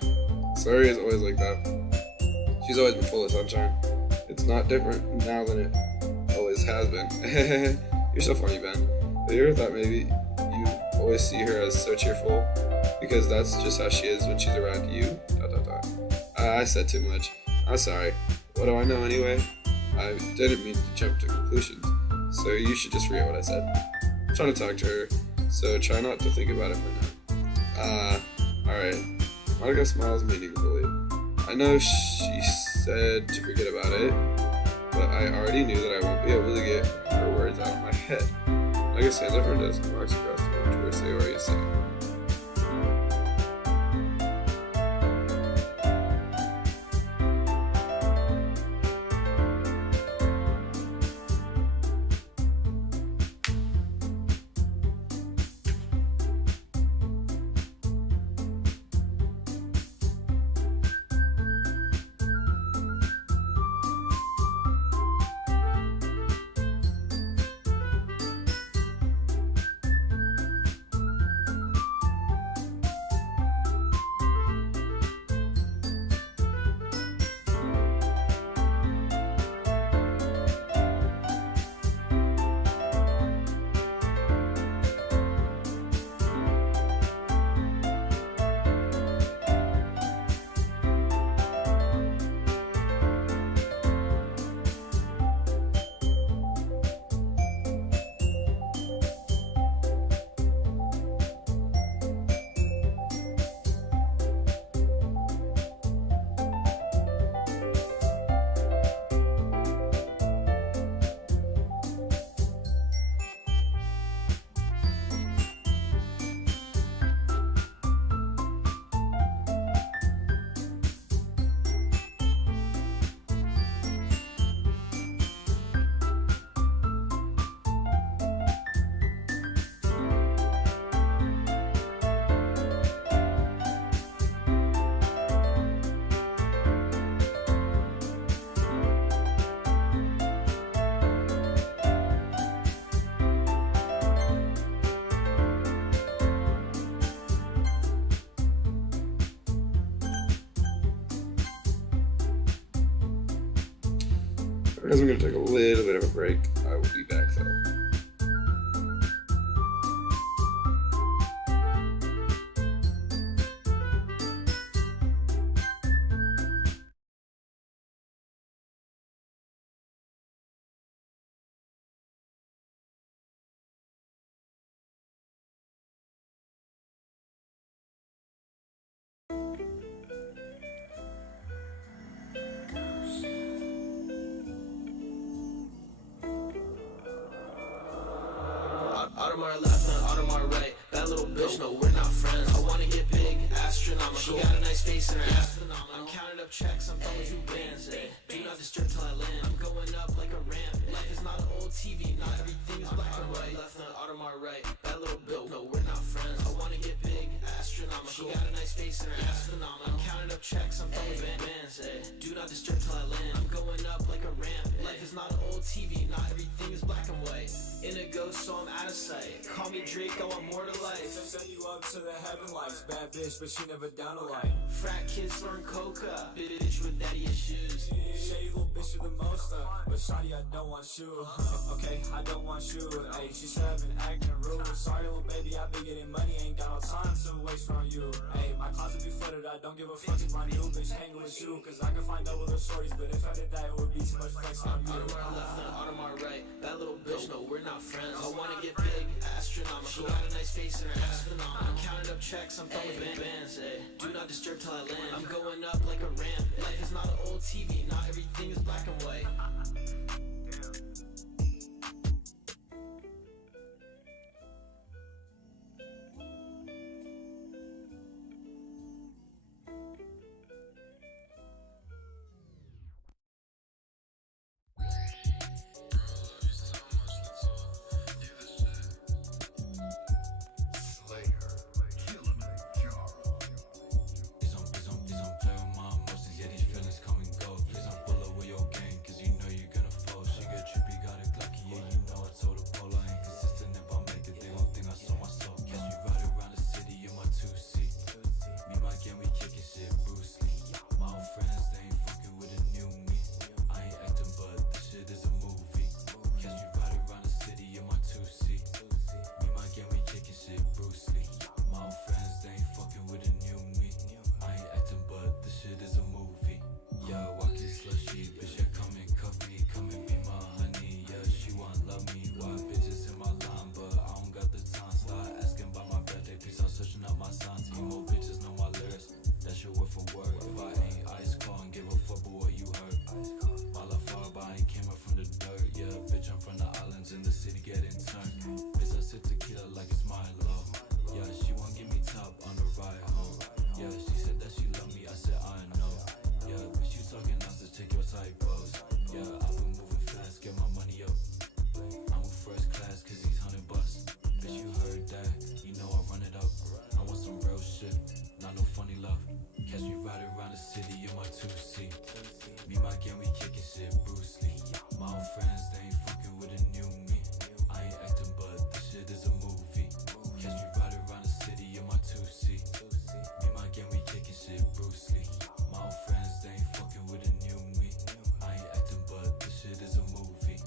Sayuri is always like that. She's always been full of sunshine. It's not different now than it always has been. You're so funny, Ben. Have you ever thought maybe you always see her as so cheerful? Because that's just how she is when she's around you? I said too much. I'm sorry. What do I know anyway? I didn't mean to jump to conclusions, so you should just forget what I said. I'm trying to talk to her, so try not to think about it for now. Alright. Monica smiles meaningfully. I know she said to forget about it, but I already knew that I won't be able to get her words out of my head. Monica stands up her desk and walks across the room to where Sayori is sitting. As I'm going to take a little bit of a break, I will be back though. Out of my left and out of my right. That little bitch, no, we're not friends. I wanna get big, astronomical. She got a nice face and her ass phenomenal. I'm counting up checks, I'm done with you bands. Do not disturb till I land. I'm going up like a ramp. Life is not an old TV, not everything is black and white. Left and out of my right. That little bitch, no, we're not friends. I wanna get big, astronomical. She got a nice face and her ass phenomenal. I'm counting up checks, I'm done with bands. Do not disturb till I land. I'm going up like a ramp. Life is not an old TV, not everything is black and white. In a ghost, so I'm out of sight. Call me Drake, I want more to life. Set you up to the heaven lights. Bad bitch, but she never down a light. Frat kids learn coca. Bitch with daddy issues. Shady little bitch with the most but shawty, I don't want you. Okay, I don't want you. Hey, she said I've been acting rude. Sorry, little baby, I been getting money. Ain't got no time to waste from you. Hey, my closet be flooded. I don't give a fuck if my new bitch hang with you. Cause I can find double the shorties. But if I did that, it would be too much flex on you. Out of my left and out of my right. That little bitch, no, we're not friends. I wanna get big, astronomical. She got a nice face and her ass phenomenal. I'm counting up checks, I'm done with bands. Do not disturb till I land. I'm going up like a ramp. Life is not an old TV, not everything is black and white. around the city in my 2C. Me, my gang, we kicking shit, Bruce Lee. My old friends, they ain't fucking with a new me. I ain't acting, but this shit is a movie. Catch me right around the city in my 2C. Me, my gang, we kicking shit, Bruce Lee. My old friends, they ain't fucking with a new me. I ain't acting, but this shit is a movie.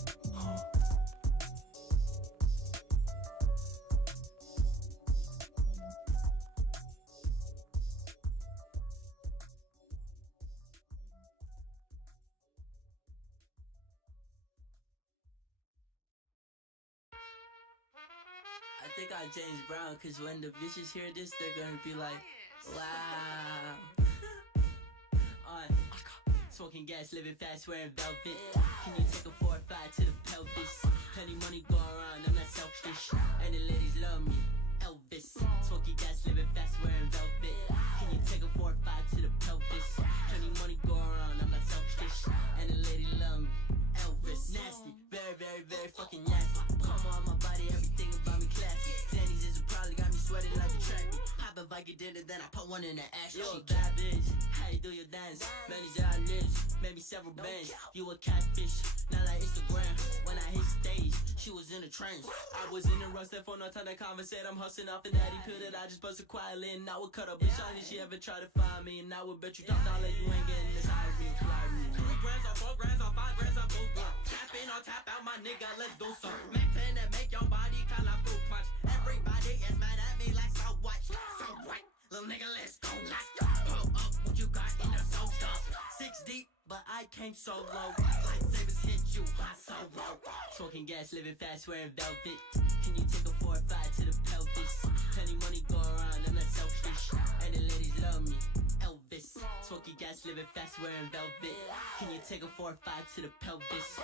I think I'm James Brown, cause when the bitches hear this, they're gonna be like, wow. Smoking gas, living fast, wearing velvet. Can you take a 4 or 5 to the pelvis? Plenty money go around, I'm not selfish. And the ladies love me, Elvis. Smoking gas, living fast, wearing velvet. Can you take a 4 or 5 to the pelvis? Plenty money go around, I'm not selfish. And the ladies love me, Elvis. Nasty, very, very, very fucking nasty. Come on, my body, everything about me classy. Zannies is probably got me sweating like a track. Pop a Viking dinner, then I put one in the ass. You a bad bitch, how you do your dance? Many job lips, maybe several bands. You a catfish, not like Instagram. When I hit stage, she was in a trance. I was in a rush, that for no time to conversate. I'm hustling off an addy pill that I just busted quietly. And I would cut up bitch on if she ever try to find me. And I would bet you $1 you ain't getting this high as me. 3 grams or 4 grams or 5 grams of boot. Tap in or tap out, my nigga, let's do some. Mac 10 that make your body call a fruit punch. Everybody is mad at me like so what? So what? Little nigga, let's go. Pull up what you got in the soul stuff. 6 deep, but I came so low. Lightsabers hit you, hot so low. Smoking gas, living fast, wearing velvet. Can you take a 4 or 5 to the pelvis? Plenty money go around, I'm not selfish. And the ladies love me, Elvis. Smoking gas, living fast, wearing velvet. Can you take a 4 or 5 to the pelvis?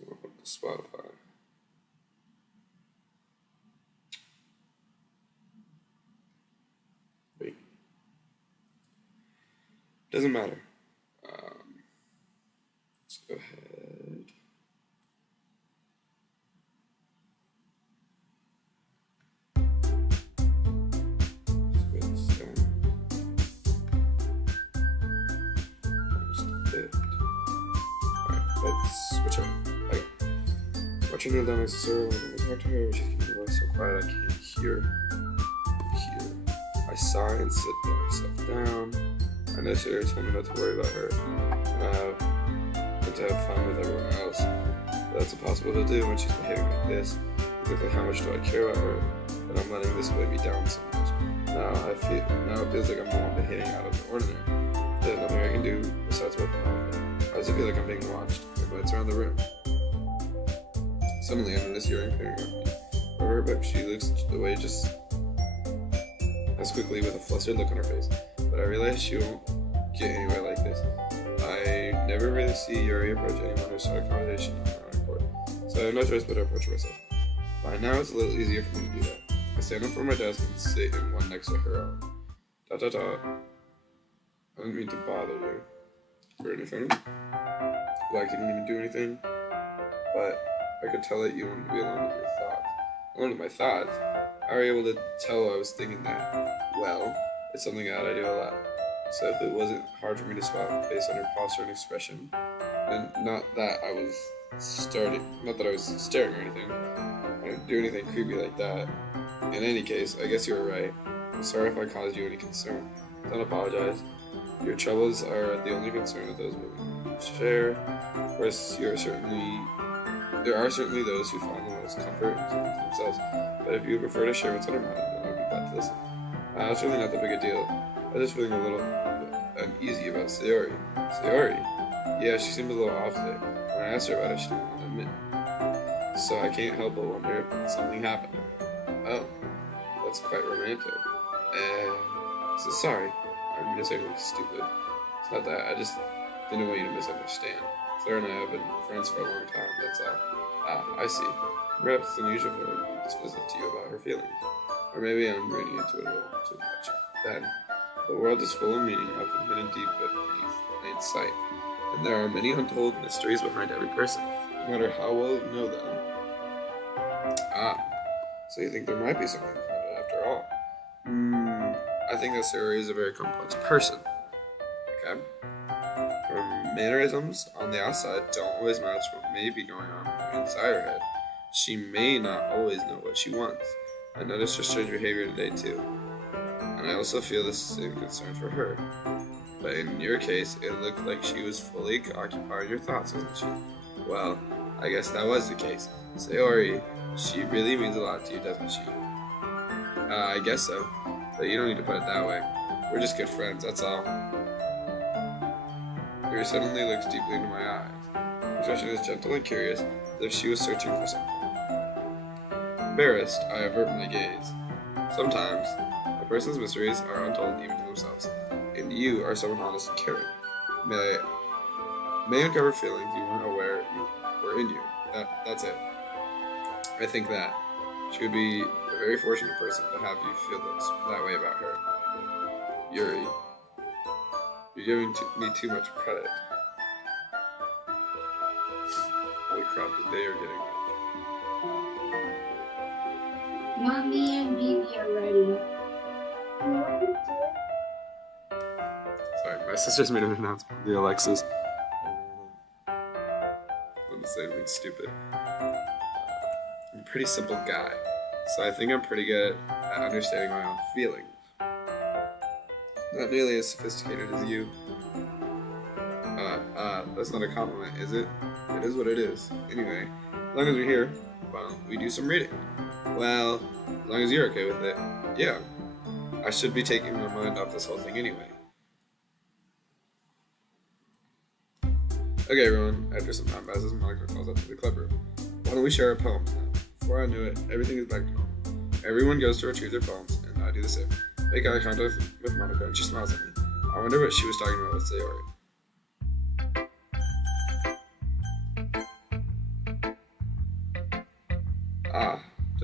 Let's go up to Spotify. Wait. Doesn't matter. Let's go ahead. Just wait this down. Just a bit. Alright, let's switch up. Like, watching her down next to her when I talk to her, she's keeping her voice so quiet I can't hear. I sigh and sit myself down. I know she told me not to worry about her, and to have fun with everyone else. But that's impossible to do when she's behaving like this. Exactly how much do I care about her that I'm letting this weigh me down so much? Now it feels like I'm the one behaving out of the ordinary. There's nothing I can do besides wait for her. I also feel like I'm being watched. I glance around the room. Suddenly I notice hearing peering at me. Over her book, she looks away just as quickly with a flustered look on her face. But I realize she won't get anywhere like this. I never really see Yuri approach anyone or start a conversation on her own accord, so I have no choice but to approach her myself. By now it's a little easier for me to do that. I stand up from my desk and sit in one next to her own. I didn't mean to bother you or anything. Like you didn't even do anything, but I could tell that you wanted to be alone with your thoughts. Alone with my thoughts? How were you able to tell I was thinking that? Well, it's something that I do a lot. So if it wasn't hard for me to spot based on her posture and expression, and not that I was staring or anything, I didn't do anything creepy like that. In any case, I guess you were right. I'm sorry if I caused you any concern. Don't apologize. Your troubles are the only concern that those women share. Of course, there are certainly those who find the most comfort in keeping to themselves. But if you prefer to share what's on your mind, then I'd be glad to listen. It's really not that big a deal. I was just feeling a little uneasy about Sayori. Sayori? Yeah, she seemed a little off today. When I asked her about it, she didn't want to admit. So I can't help but wonder if something happened. Oh, that's quite romantic. So sorry. I didn't mean to say anything stupid. It's not that. I just didn't want you to misunderstand. Claire and I have been friends for a long time, that's all. I see. Perhaps it's unusual for her to be dismissive to you about her feelings. Or maybe I'm reading into it a little too much. Then, the world is full of meaning, often hidden deep beneath plain sight. And there are many untold mysteries behind every person, no matter how well you know them. So you think there might be something behind it after all? I think that Sayori is a very complex person. Okay? Her mannerisms on the outside don't always match what may be going on inside her head. She may not always know what she wants. I noticed her strange behavior today too. And I also feel the same concern for her. But in your case, it looked like she was fully occupying your thoughts, wasn't she? Well, I guess that was the case. Sayori, she really means a lot to you, doesn't she? I guess so. But you don't need to put it that way. We're just good friends, that's all. Yuri suddenly looks deeply into my eyes. Her expression is gentle and curious, as if she was searching for something. Embarrassed, I avert my gaze. Sometimes, a person's mysteries are untold even to themselves, and you are someone honest and caring. May uncover feelings you weren't aware were in you. That's it. I think that she would be a very fortunate person to have you feel that way about her. Yuri, you're giving me too much credit. Holy crap, they are getting it. Mommy and baby are ready. Sorry, my sister's made an announcement. The Alexis. I'm gonna say anything stupid. I'm a pretty simple guy, so I think I'm pretty good at understanding my own feelings. Not nearly as sophisticated as you. That's not a compliment, is it? It is what it is. Anyway, as long as we're here, why don't we do some reading? Well, as long as you're okay with it, yeah. I should be taking my mind off this whole thing anyway. Okay, everyone, after some time passes, Monica calls up to the club room. Why don't we share our poems now? Before I knew it, everything is back to normal. Everyone goes to retrieve their poems, and I do the same. Make eye contact with Monica, and she smiles at me. I wonder what she was talking about with Sayori.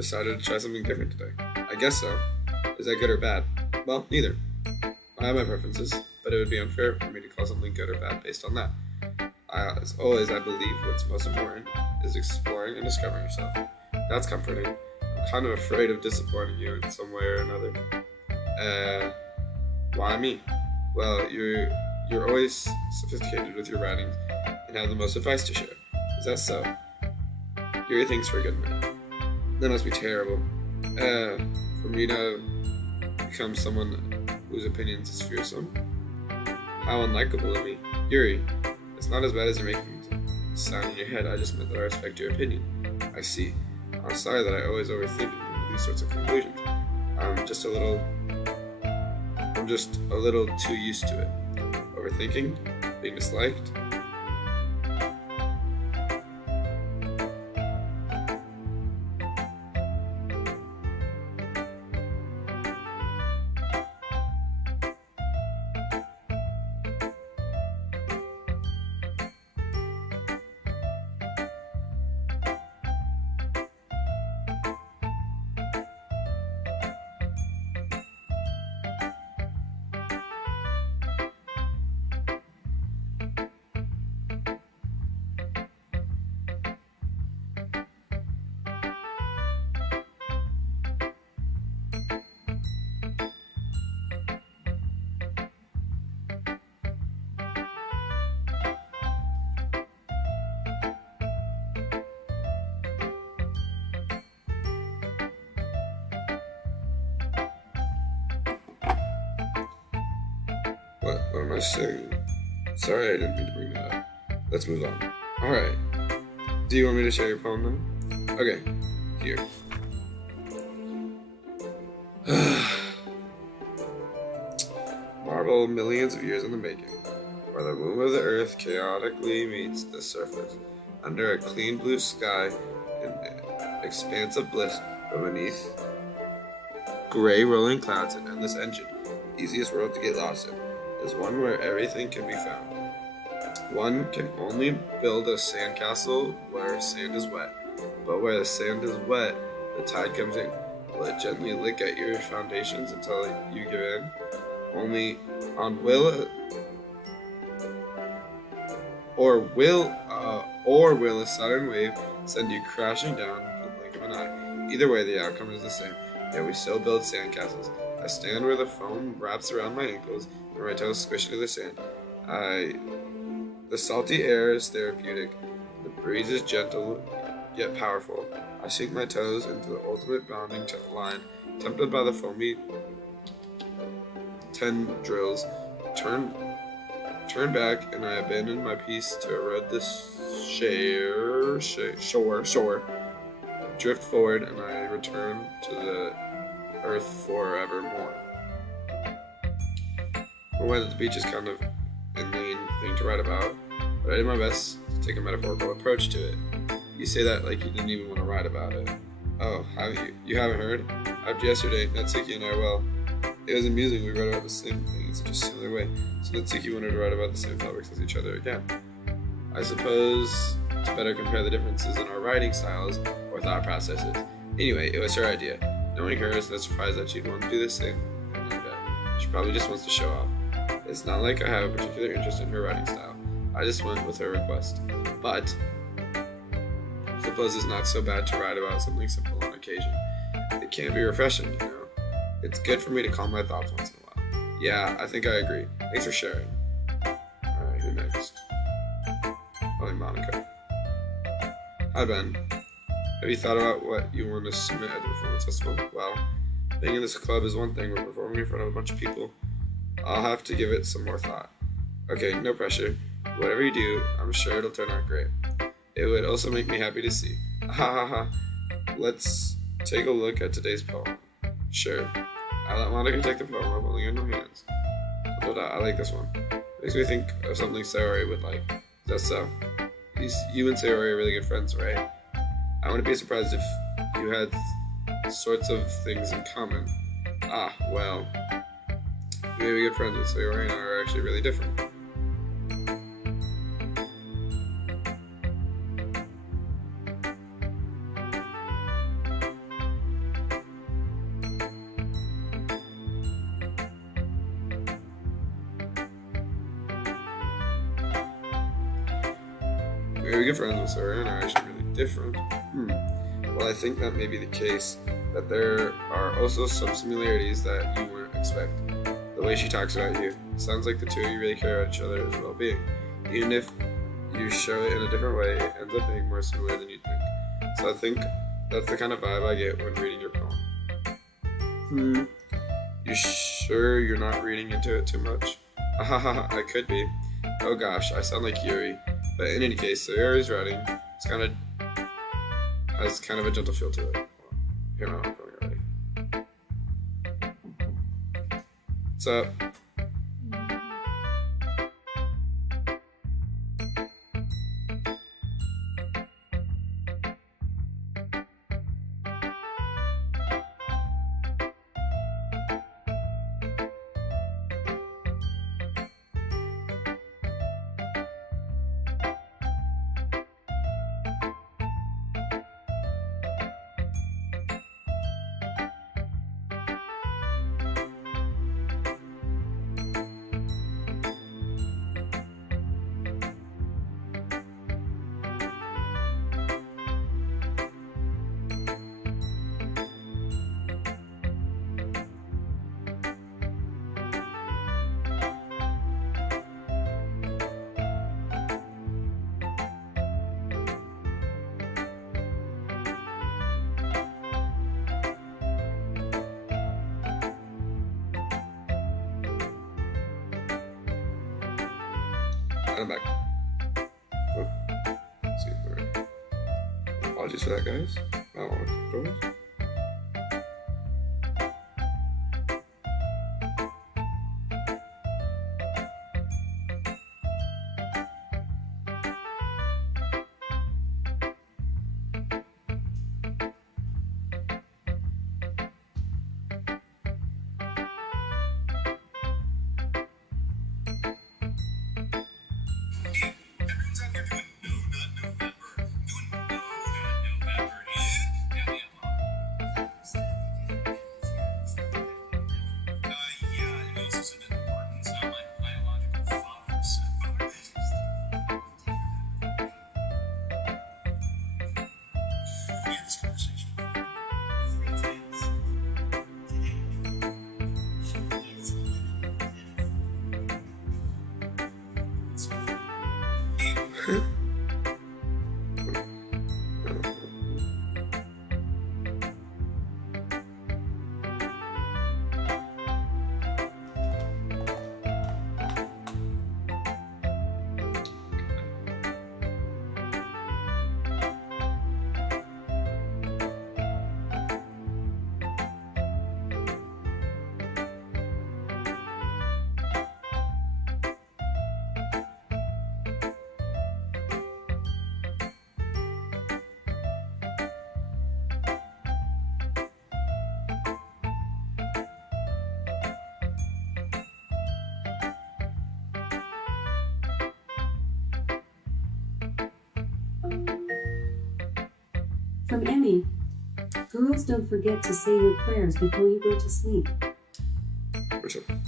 decided to try something different today. I guess so. Is that good or bad? Well, neither. I have my preferences, but it would be unfair for me to call something good or bad based on that. As always, I believe what's most important is exploring and discovering yourself. That's comforting. I'm kind of afraid of disappointing you in some way or another. Why me? Well, you're always sophisticated with your writings and have the most advice to share. Is that so? Yuri thinks for a good minute. That must be terrible. For me to become someone whose opinions is fearsome? How unlikable of me. Yuri, it's not as bad as you're making it sound in your head. I just meant that I respect your opinion. I see. I'm sorry that I always overthink these sorts of conclusions. I'm just a little too used to it. Overthinking, being disliked. What am I saying? Sorry, I didn't mean to bring that up. Let's move on. Alright. Do you want me to share your poem then? Okay, here. Marvel millions of years in the making, where the womb of the earth chaotically meets the surface, under a clean blue sky, an expanse of bliss, but beneath gray rolling clouds and endless engine. Easiest world to get lost in is one where everything can be found. One can only build a sandcastle where sand is wet, but where the sand is wet, the tide comes in. Will it gently lick at your foundations until you give in? Only on will a sudden wave send you crashing down in the blink of an eye? Either way, the outcome is the same. Yet we still build sandcastles. I stand where the foam wraps around my ankles and my toes squish into the sand. The salty air is therapeutic. The breeze is gentle yet powerful. I sink my toes into the ultimate bounding line, tempted by the foamy tendrils. Turn back, and I abandon my peace to erode this shore. Drift forward, and I return to the earth forevermore. I'm aware that the beach is kind of a inane thing to write about, but I did my best to take a metaphorical approach to it. You say that like you didn't even want to write about it. Oh, have you? You haven't heard? After yesterday, Natsuki and I, well, it was amusing. We wrote about the same thing in such a similar way. So Natsuki wanted to write about the same topics as each other again. I suppose to better compare the differences in our writing styles or thought processes. Anyway, it was her idea. Knowing her, it's no surprise that she'd want to do the same thing like that. She probably just wants to show off. It's not like I have a particular interest in her writing style. I just went with her request. But I suppose it's not so bad to write about something simple on occasion. It can be refreshing, you know. It's good for me to calm my thoughts once in a while. Yeah, I think I agree. Thanks for sharing. Alright, who next? Probably Monica. Hi, Ben. Have you thought about what you want to submit at the performance festival? Well, being in this club is one thing, but performing in front of a bunch of people, I'll have to give it some more thought. Okay, no pressure. Whatever you do, I'm sure it'll turn out great. It would also make me happy to see. Ha ha ha. Let's take a look at today's poem. Sure. I let Monica take the poem up, holding in her hands. I like this one. Makes me think of something Sayori would like. Is that so? You and Sayori are really good friends, right? I wouldn't be surprised if you had sorts of things in common. Ah, well. You may be good friends, but Sayori and I are actually really different. Are you good friends with her and are actually really different? Well, I think that may be the case, that there are also some similarities that you wouldn't expect. The way she talks about you. It sounds like the two of you really care about each other's well-being. Even if you show it in a different way, it ends up being more similar than you'd think. So I think that's the kind of vibe I get when reading your poem. You sure you're not reading into it too much? I could be. Oh gosh, I sound like Yuri. But in any case, the Yuri's writing has kind of a gentle feel to it. Here now, I'm going already. What's up? I'm back. Oh. Let's see. Alright. Apologies for that, guys. I don't want controls. From Emmy. Girls, don't forget to say your prayers before you go to sleep. Which one?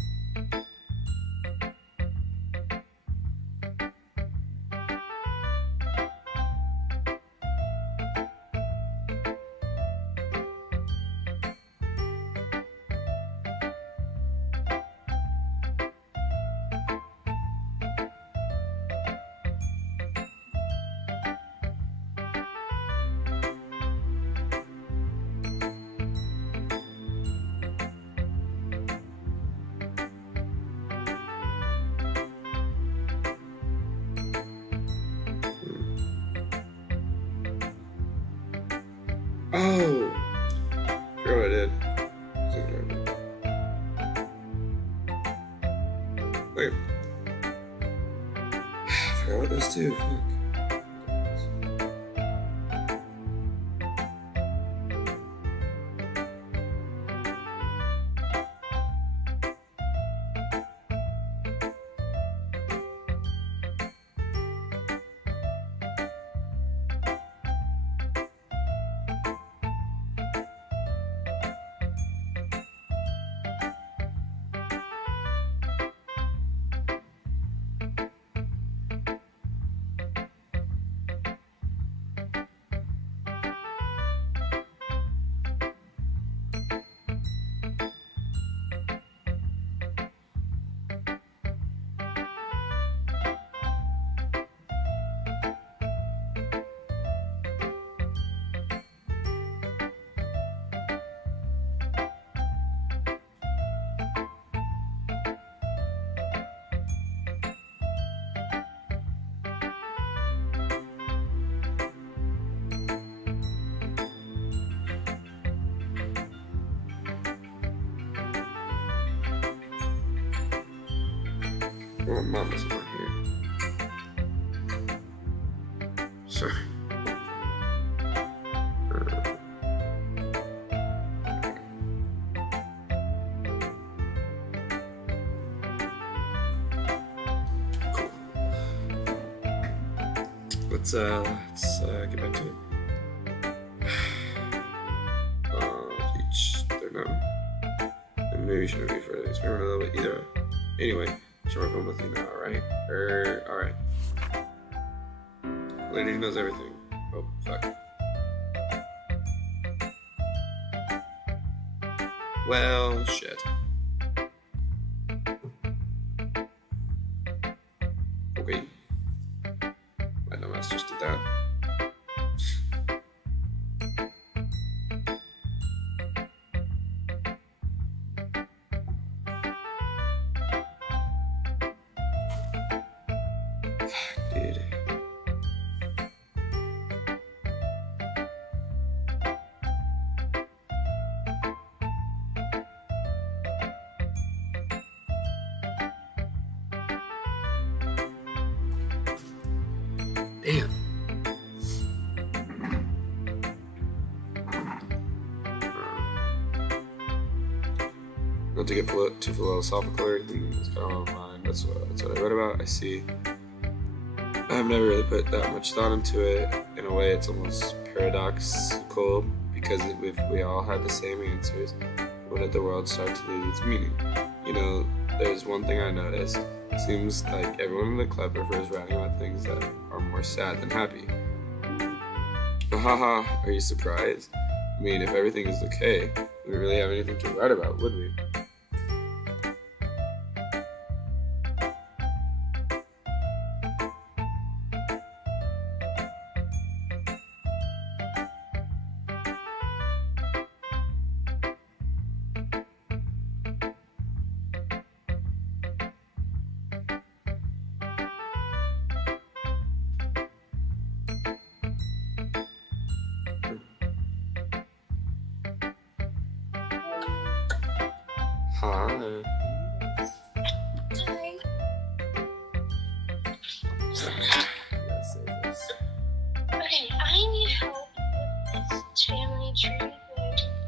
Oh! I forgot what I did. Wait. I forgot what those do. Fuck. my mama's not here. Sorry. Cool. Let's get back to it. Each their number. And maybe we shouldn't be further. It's been a little bit either. Anyway, should work on with you now, alright? Alright. Lady knows everything. Oh, fuck. Well, shit. Okay. My dumbass just did that. Dude. Damn. Not to get too philosophical or anything, it's kind of on my mind. That's what I read about. I see. I've never really put that much thought into it. In a way, it's almost paradoxical because if we all had the same answers, wouldn't the world start to lose its meaning? You know, there's one thing I noticed. It seems like everyone in the club prefers writing about things that are more sad than happy. Haha, are you surprised? I mean, if everything is okay, we wouldn't really have anything to write about, would we? Hi. Okay, I need help with this family tree thing.